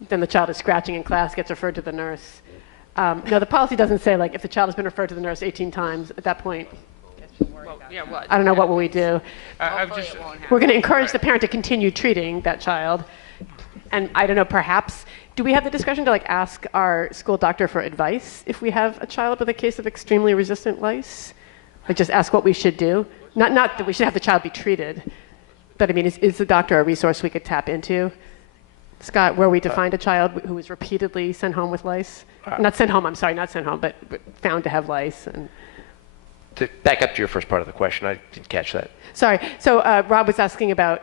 then the child is scratching in class, gets referred to the nurse. No, the policy doesn't say like if the child has been referred to the nurse 18 times, at that point, What? I don't know what will we do. I've just We're going to encourage the parent to continue treating that child. And I don't know, perhaps, do we have the discretion to like ask our school doctor for advice if we have a child with a case of extremely resistant lice? Like just ask what we should do? Not that we should have the child be treated, but I mean, is the doctor a resource we could tap into? Scott, were we to find a child who was repeatedly sent home with lice? Not sent home, but found to have lice. And To back up to your first part of the question, I didn't catch that. sorry, so Rob was asking about,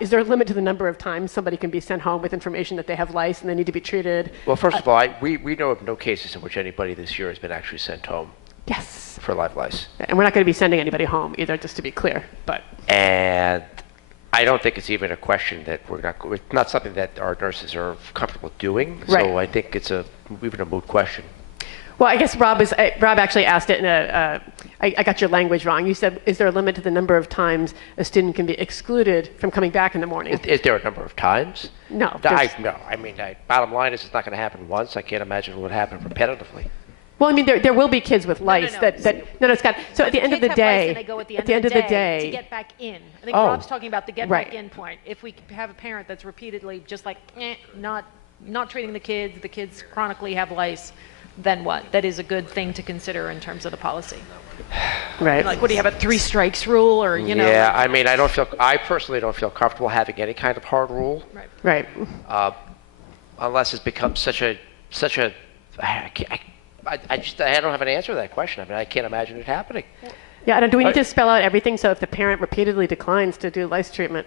is there a limit to the number of times somebody can be sent home with information that they have lice and they need to be treated? Well, first of all, we know of no cases in which anybody this year has been actually sent home Yes. for live lice. And we're not going to be sending anybody home either, just to be clear. But And I don't think it's even a question that it's not something that our nurses are comfortable doing. Right. So I think it's even a moot question. well, I guess Rob actually asked it in I got your language wrong. You said, is there a limit to the number of times a student can be excluded from coming back in the morning? Is there a number of times? No. No. I mean, bottom line is it's not going to happen once. I can't imagine it would happen repetitively. Well, I mean, there will be kids with lice no, Scott. So at the end of the Kids have lice day, and they go at the end of the day to get back in. I think Oh. Rob's talking about the get Right. back in point. If we have a parent that's repeatedly just like not treating the kids chronically have lice, then what? That is a good thing to consider in terms of the policy. right. Like, what do you have, a 3 strikes rule, or Yeah, I mean, I personally don't feel comfortable having any kind of hard rule. Right. Unless it's become such a I don't have an answer to that question. I mean, I can't imagine it happening. Yeah, do we need to spell out everything? So if the parent repeatedly declines to do lice treatment,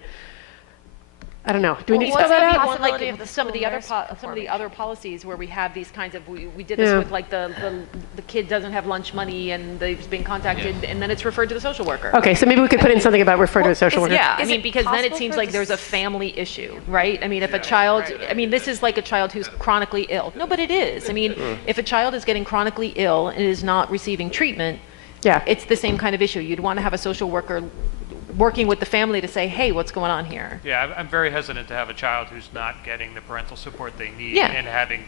I don't know. Do we need to What's spell that maybe out? one, like Possibility of the some of the other school nurse some of the other policies where we have these kinds of we did this Yeah. with like the kid doesn't have lunch money and they've been contacted and then it's referred to the social worker. Okay, so maybe we could put in something about refer to a social worker. Yeah, I Is mean, it because then it possible seems for like the there's a family issue, right? I mean, if a child, I mean, this is like a child who's chronically ill. No, but it is. I mean, if a child is getting chronically ill and is not receiving treatment, Yeah. it's the same kind of issue. You'd want to have a social worker working with the family to say, hey, what's going on here? Yeah, I'm very hesitant to have a child who's not getting the parental support they need Yeah. and having,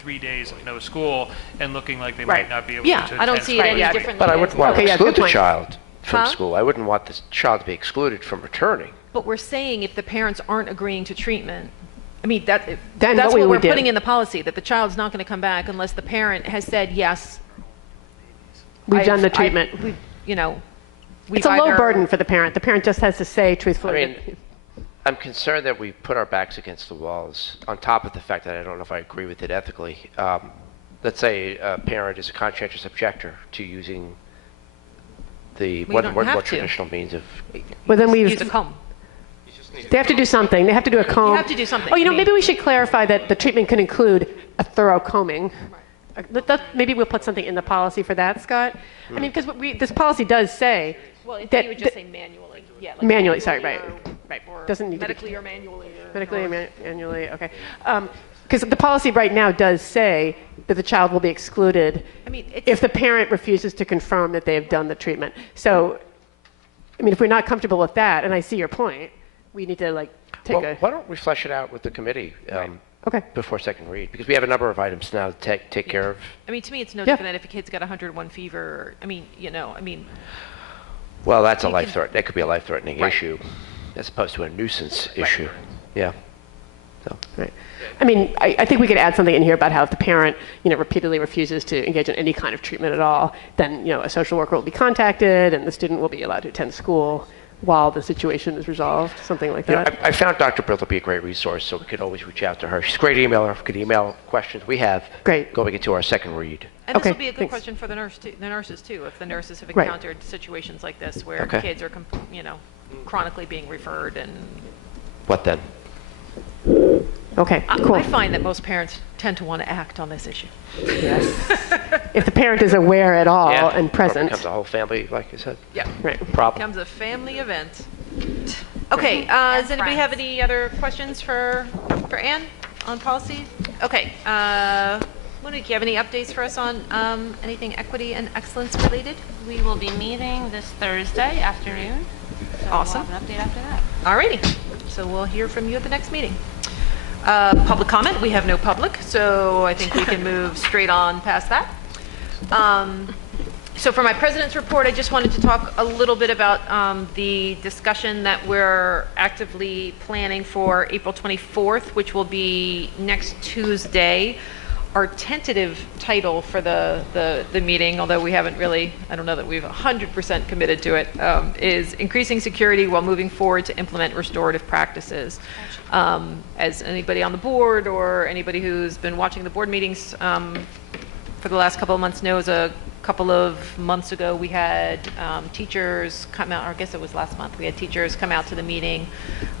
3 days of no school and looking like they Right. might not be able Yeah, to I don't attend see it school. any Yeah. differently. But I as- wouldn't want to Okay, yeah, exclude good the point. child from Huh? school. I wouldn't want the child to be excluded from returning. But we're saying if the parents aren't agreeing to treatment, I mean, Then that's what we what we're would do. putting in the policy, that the child's not going to come back unless the parent has said, yes. We've done the I've- treatment. we've It's a low either- burden for the parent. The parent just has to say I truthfully. mean, I'm concerned that we put our backs against the walls, on top of the fact that I don't know if I agree with it ethically. Let's say a parent is a conscientious objector to using the Well, you don't what have to. traditional means of. Well, then Use a comb. they have to do something. They have to do a comb. have to do something. Oh, you know, I mean- maybe we should clarify that the treatment can include a thorough combing. Maybe we'll put something in the policy for that, Scott. I mean, because this policy does say Well, if that you would just say manually, yeah. Like Manually, sorry, right. Right, or Doesn't need to be- medically or manually. medically and annually. Okay, because the policy right now does say that the child will be excluded I mean, it's, if the parent refuses to confirm that they have done the treatment. So, I mean, if we're not comfortable with that, and I see your point, we need to take Well, why don't we flesh it out with the committee Okay. before second read? Because we have a number of items now to take care of. I mean, to me, it's no Yeah. different than if a kid's got 101 fever. Or, I mean, Well, that's a You life can- threat. That could be a life-threatening Right. issue, as opposed to a nuisance issue. Yeah. So. Right. I mean, I think we could add something in here about how if the parent, repeatedly refuses to engage in any kind of treatment at all, then, a social worker will be contacted and the student will be allowed to attend school while the situation is resolved, something like You know, that. I found Dr. Brill to be a great resource, so we could always reach out to her. She's a great emailer. We could email questions we have Great. going into our second read. and this Okay, will be a good thanks. question for the nurses too, if the nurses have Right. encountered situations like this where Okay. kids are, chronically being referred. And What then? Okay, cool. I find that most parents tend to want to act on this issue. Yes. If the parent is aware at all Yeah. and Or present. becomes a whole family, like you said. Yeah. Right. Problem. Becomes a family event. Okay, does anybody have any other questions for Anne on policy? Okay, Monique, you have any updates for us on anything equity and excellence related? We will be meeting this Thursday afternoon. So Awesome. We'll have an update after that. Alrighty, so we'll hear from you at the next meeting. Public comment, we have no public, so I think we can move straight on past that. So for my president's report, I just wanted to talk a little bit about the discussion that we're actively planning for April 24th, which will be next Tuesday. Our tentative title for the meeting, although we haven't really, I don't know that we've 100% committed to it, is Increasing Security While Moving Forward to Implement Restorative Practices. As anybody on the board or anybody who's been watching the board meetings for the last couple of months knows, a couple of months ago we had teachers come out, or I guess it was last month, we had teachers come out to the meeting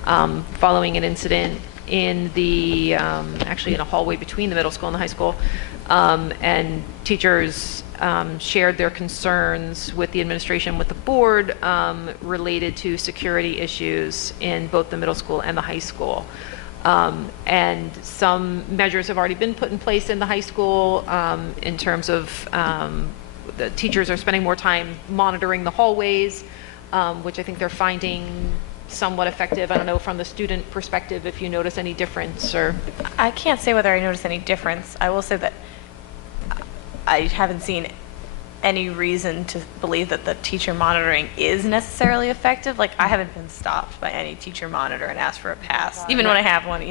following an incident in the, actually in a hallway between the middle school and the high school, and teachers shared their concerns with the administration, with the board, related to security issues in both the middle school and the high school. And some measures have already been put in place in the high school in terms of the teachers are spending more time monitoring the hallways, which I think they're finding somewhat effective. I don't know from the student perspective if you notice any difference or. I can't say whether I notice any difference. I will say that I haven't seen any reason to believe that the teacher monitoring is necessarily effective. Like, I haven't been stopped by any teacher monitor and asked for a pass, even when I have one,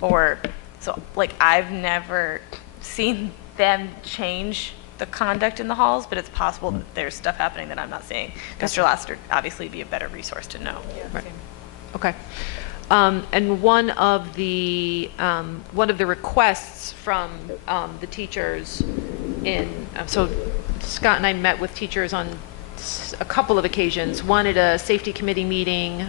or so, like, I've never seen them change the conduct in the halls, but it's possible that there's stuff happening that I'm not seeing. Mr. Laster obviously be a better resource to know. Right. Okay. And one of the requests from the teachers so Scott and I met with teachers on a couple of occasions, one at a safety committee meeting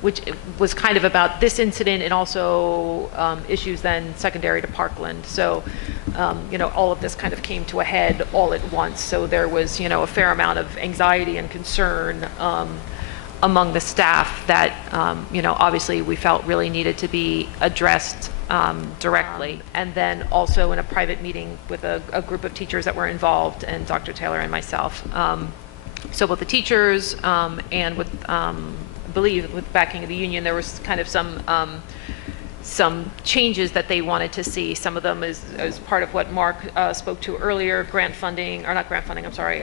which was kind of about this incident and also issues then secondary to Parkland. So, all of this kind of came to a head all at once. So there was, a fair amount of anxiety and concern among the staff that, obviously we felt really needed to be addressed directly. And then also in a private meeting with a group of teachers that were involved, and Dr. Taylor and myself. So both the teachers and with, I believe, with backing of the union, there was kind of some changes that they wanted to see. Some of them is as part of what Mark spoke to earlier, grant funding, or not grant funding, I'm sorry.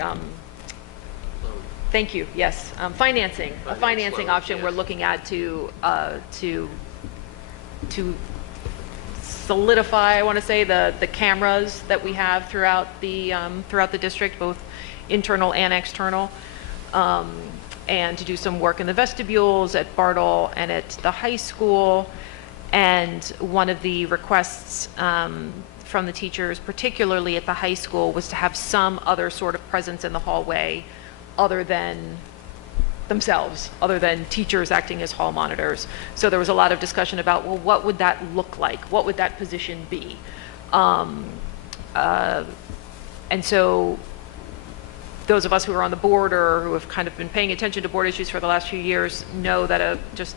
Thank you, yes. Financing, a financing option we're looking at to solidify, I want to say, the cameras that we have throughout the district, both internal and external, and to do some work in the vestibules at Bartle and at the high school. And one of the requests from the teachers, particularly at the high school, was to have some other sort of presence in the hallway other than themselves, other than teachers acting as hall monitors. So there was a lot of discussion about, well, what would that look like? What would that position be? And so those of us who are on the board or who have kind of been paying attention to board issues for the last few years know that just,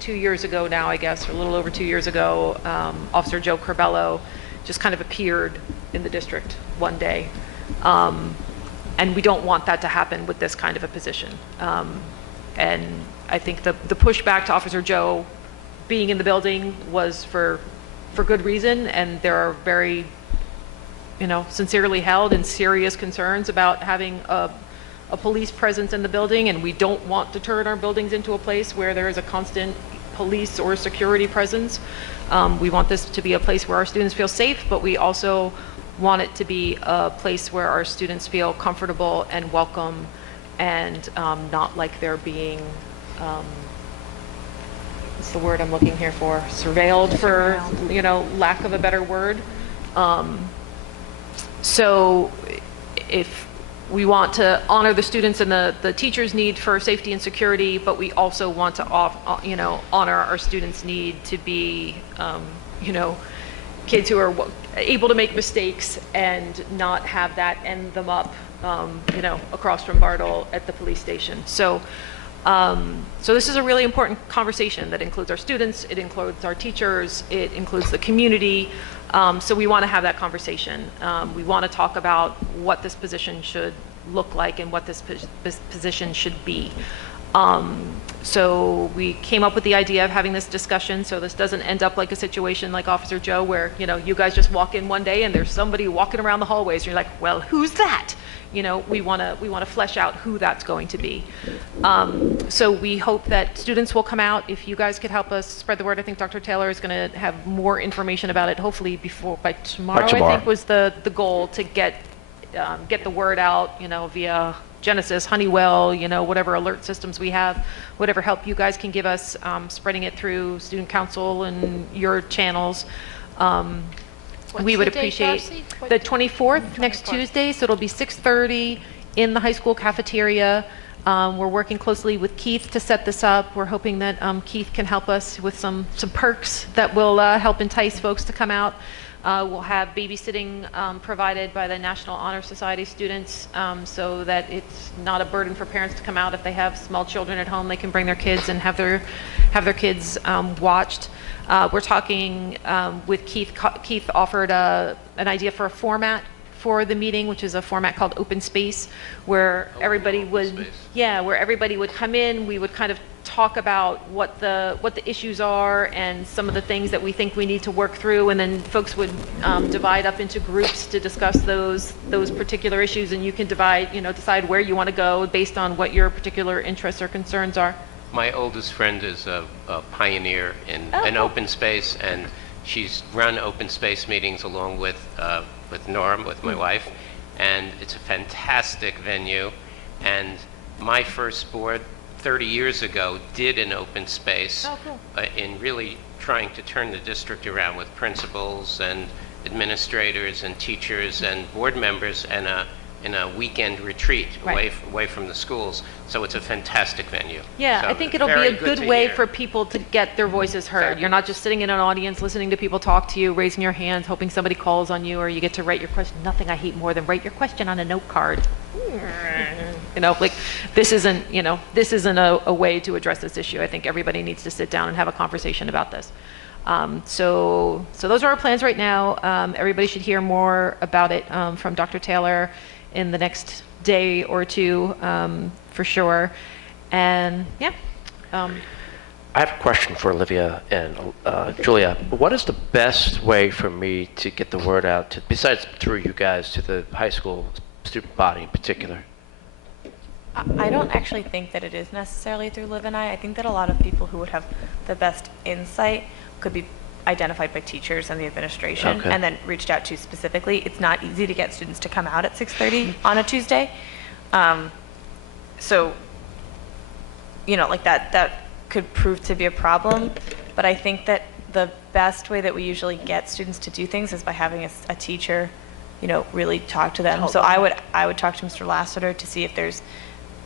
2 years ago now, I guess, or a little over 2 years ago, Officer Joe Corbello just kind of appeared in the district one day. And we don't want that to happen with this kind of a position. And I think the pushback to Officer Joe being in the building was for good reason, and there are very sincerely held and serious concerns about having a police presence in the building, and we don't want to turn our buildings into a place where there is a constant police or security presence. We want this to be a place where our students feel safe, but we also want it to be a place where our students feel comfortable and welcome, and not like they're being, what's the word I'm looking here for? Surveilled, for lack of a better word. So if we want to honor the students and the teachers' need for safety and security, but we also want to honor our students' need to be kids who are able to make mistakes and not have that end them up across from Bartle at the police station. So this is a really important conversation that includes our students, it includes our teachers, it includes the community. So we want to have that conversation. We want to talk about what this position should look like and what this position should be. So we came up with the idea of having this discussion so this doesn't end up like a situation like Officer Joe where, you guys just walk in one day and there's somebody walking around the hallways and you're like, well, who's that? We want to flesh out who that's going to be. So we hope that students will come out. If you guys could help us spread the word, I think Dr. Taylor is going to have more information about it, hopefully by tomorrow. I think was the goal, to get the word out, via Genesis, Honeywell, whatever alert systems we have, whatever help you guys can give us, spreading it through student council and your channels. We would appreciate the 24th, next Tuesday, so it'll be 6:30 in the high school cafeteria. We're working closely with Keith to set this up. We're hoping that Keith can help us with some perks that will help entice folks to come out. We'll have babysitting provided by the National Honor Society students, so that it's not a burden for parents to come out. If they have small children at home, they can bring their kids and have their kids watched. We're talking with Keith. Keith offered an idea for a format for the meeting, which is a format called open space, where everybody would come in. We would kind of talk about what the issues are and some of the things that we think we need to work through, and then folks would divide up into groups to discuss those particular issues, and you can decide where you want to go based on what your particular interests or concerns are. My oldest friend is a pioneer in an open space, and she's run open space meetings along with Norm, with my wife, and it's a fantastic venue. And my first board 30 years ago did an open space in really trying to turn the district around with principals and administrators and teachers and board members, and in a weekend retreat Right. away from the schools. So it's a fantastic venue. Yeah, So I think it's it'll be very a good to way hear. for people to get their voices heard. You're not just sitting in an audience listening to people talk to you, raising your hands, hoping somebody calls on you, or you get to write your question. Nothing I hate more than write your question on a note card. You know, like this isn't a way to address this issue. I think everybody needs to sit down and have a conversation about this. So those are our plans right now. Everybody should hear more about it from Dr. Taylor in the next day or two, for sure. And yeah. I have a question for Olivia and Julia. What is the best way for me to get the word out, besides through you guys, to the high school student body in particular? I don't actually think that it is necessarily through Liv and I think that a lot of people who would have the best insight could be identified by teachers and the administration and then reached out to specifically. It's not easy to get students to come out at 6:30 on a Tuesday. So, you know, like that could prove to be a problem. But I think that the best way that we usually get students to do things is by having a teacher, you know, really talk to them. So I would talk to Mr. Lassiter to see if there's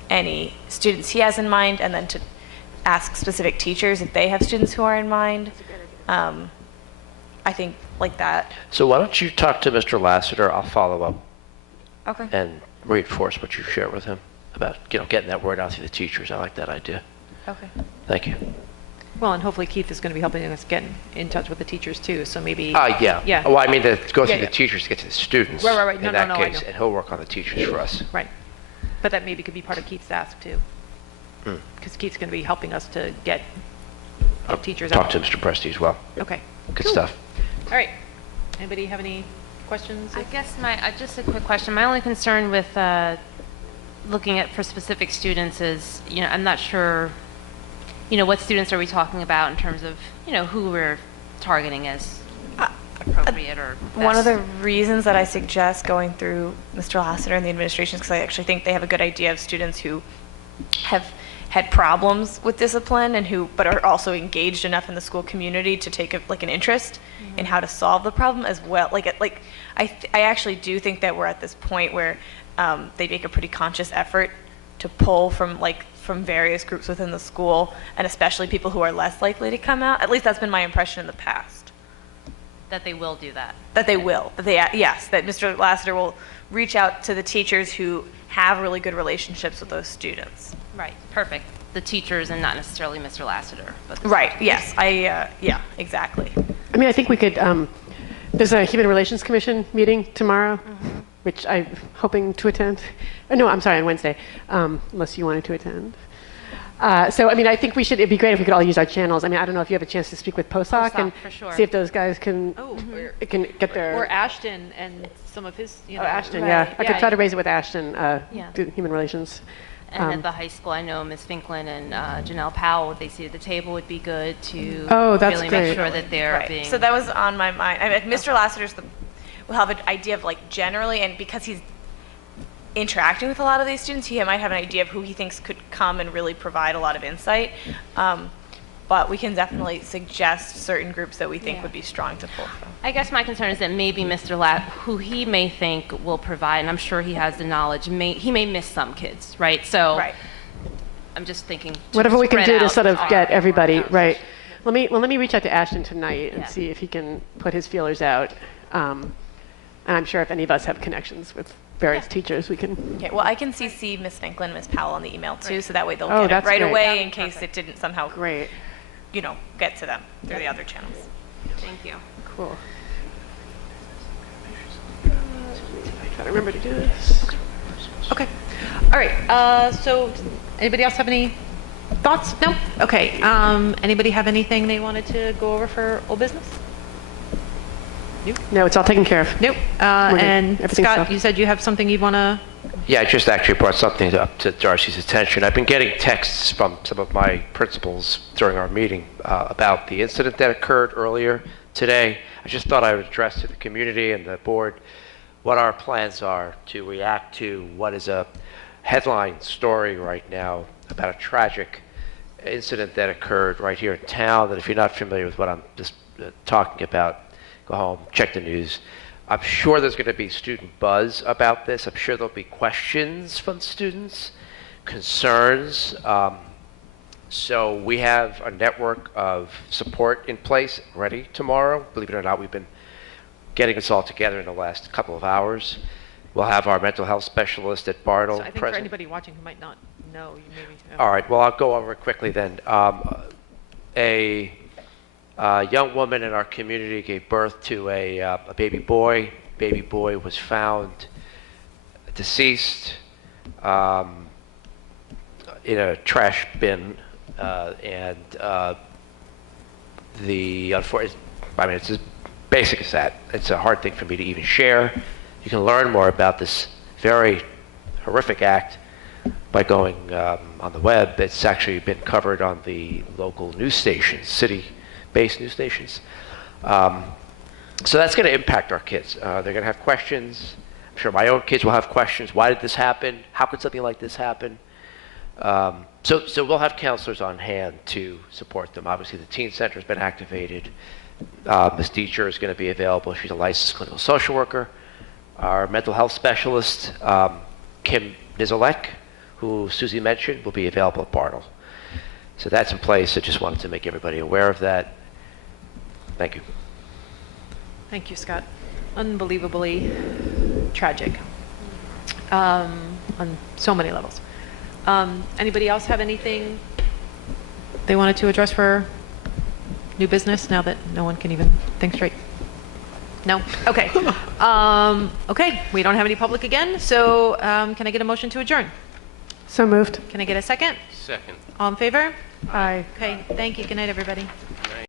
any students he has in mind, and then to ask specific teachers if they have students who are in mind. I think like that. So why don't you talk to Mr. Lassiter? I'll follow up. Okay. And reinforce what you share with him about, you know, getting that word out to the teachers. I like that idea. Okay. Thank you. Well, and hopefully Keith is going to be helping us get in touch with the teachers too. So maybe. Yeah. Yeah. Well, I mean, to go through the teachers to get to the students. Right. In that case, and he'll work on the teachers for us. Right. But that maybe could be part of Keith's task too. Because Keith's going to be helping us to get teachers out. Talk to Mr. Presti as well. Okay. Good stuff. All right. Anybody have any questions? I guess just a quick question. My only concern with looking at for specific students is, you know, I'm not sure, you know, what students are we talking about in terms of, you know, who we're targeting as appropriate or best. One of the reasons that I suggest going through Mr. Lassiter and the administration is because I actually think they have a good idea of students who have had problems with discipline and but are also engaged enough in the school community to take an interest in how to solve the problem as well. I actually do think that we're at this point where they make a pretty conscious effort to pull from various groups within the school, and especially people who are less likely to come out. At least that's been my impression in the past. That they will do that. That they will. That Mr. Lassiter will reach out to the teachers who have really good relationships with those students. Right. Perfect. The teachers and not necessarily Mr. Lassiter. But right. Yes. Yeah. Exactly. I mean, I think we could. There's a Human Relations Commission meeting tomorrow, which I'm hoping to attend. No, I'm sorry, on Wednesday, unless you wanted to attend. So, I mean, I think it'd be great if we could all use our channels. I mean, I don't know if you have a chance to speak with POSOC and see if those guys can get their... Or Ashton and some of his, you know. Oh, Ashton, yeah. I could try to raise it with Ashton, do Human Relations. And at the high school, I know Ms. Finklin and Janelle Powell, what they see at the table would be good to really make sure that they're being... So that was on my mind. I mean, Mr. Lassiter's will have an idea of generally, and because he's interacting with a lot of these students, he might have an idea of who he thinks could come and really provide a lot of insight. But we can definitely suggest certain groups that we think would be strong to pull from. I guess my concern is that maybe Mr. who he may think will provide, and I'm sure he has the knowledge, he may miss some kids, right? So I'm just thinking whatever we can do to sort of get everybody, right. Let me reach out to Ashton tonight and see if he can put his feelers out. And I'm sure if any of us have connections with various teachers, we can... Okay, well, I can CC Ms. Finklin and Ms. Powell on the email, too, so that way they'll get it right away in case it didn't somehow, get to them through the other channels. Thank you. Cool. I try to remember to do this. Okay. All right. So anybody else have any thoughts? No? Okay. Anybody have anything they wanted to go over for old business? No, it's all taken care of. Nope. And Scott, you said you have something you'd want to... Yeah, I just actually brought something up to Darcy's attention. I've been getting texts from some of my principals during our meeting about the incident that occurred earlier today. I just thought I would address to the community and the board what our plans are to react to what is a headline story right now about a tragic incident that occurred right here in town. That if you're not familiar with what I'm just talking about, go home, check the news. I'm sure there's going to be student buzz about this. I'm sure there'll be questions from students, concerns. So we have a network of support in place ready tomorrow. Believe it or not, we've been getting this all together in the last couple of hours. We'll have our mental health specialist at Bartle So I think present. for anybody watching who might not know, you maybe. All right, well, I'll go over it quickly then. A young woman in our community gave birth to a baby boy. Baby boy was found deceased in a trash bin, and the unfortunate, I mean, it's as basic as that. It's a hard thing for me to even share. You can learn more about this very horrific act by going on the web. It's actually been covered on the local news stations, city-based news stations. So that's going to impact our kids. They're going to have questions. I'm sure my own kids will have questions. Why did this happen? How could something like this happen? So we'll have counselors on hand to support them. Obviously, the teen center has been activated. Ms. Deecher is going to be available. She's a licensed clinical social worker. Our mental health specialist, Kim Nizolek, who Susie mentioned, will be available at Bartle. So that's in place. I just wanted to make everybody aware of that. Thank you. Thank you, Scott. Unbelievably tragic on so many levels. Anybody else have anything they wanted to address for new business now that no one can even think straight? No? Okay. Okay, we don't have any public again, so can I get a motion to adjourn? So moved. Can I get a second? Second. All in favor? Aye. Okay, thank you. Good night, everybody.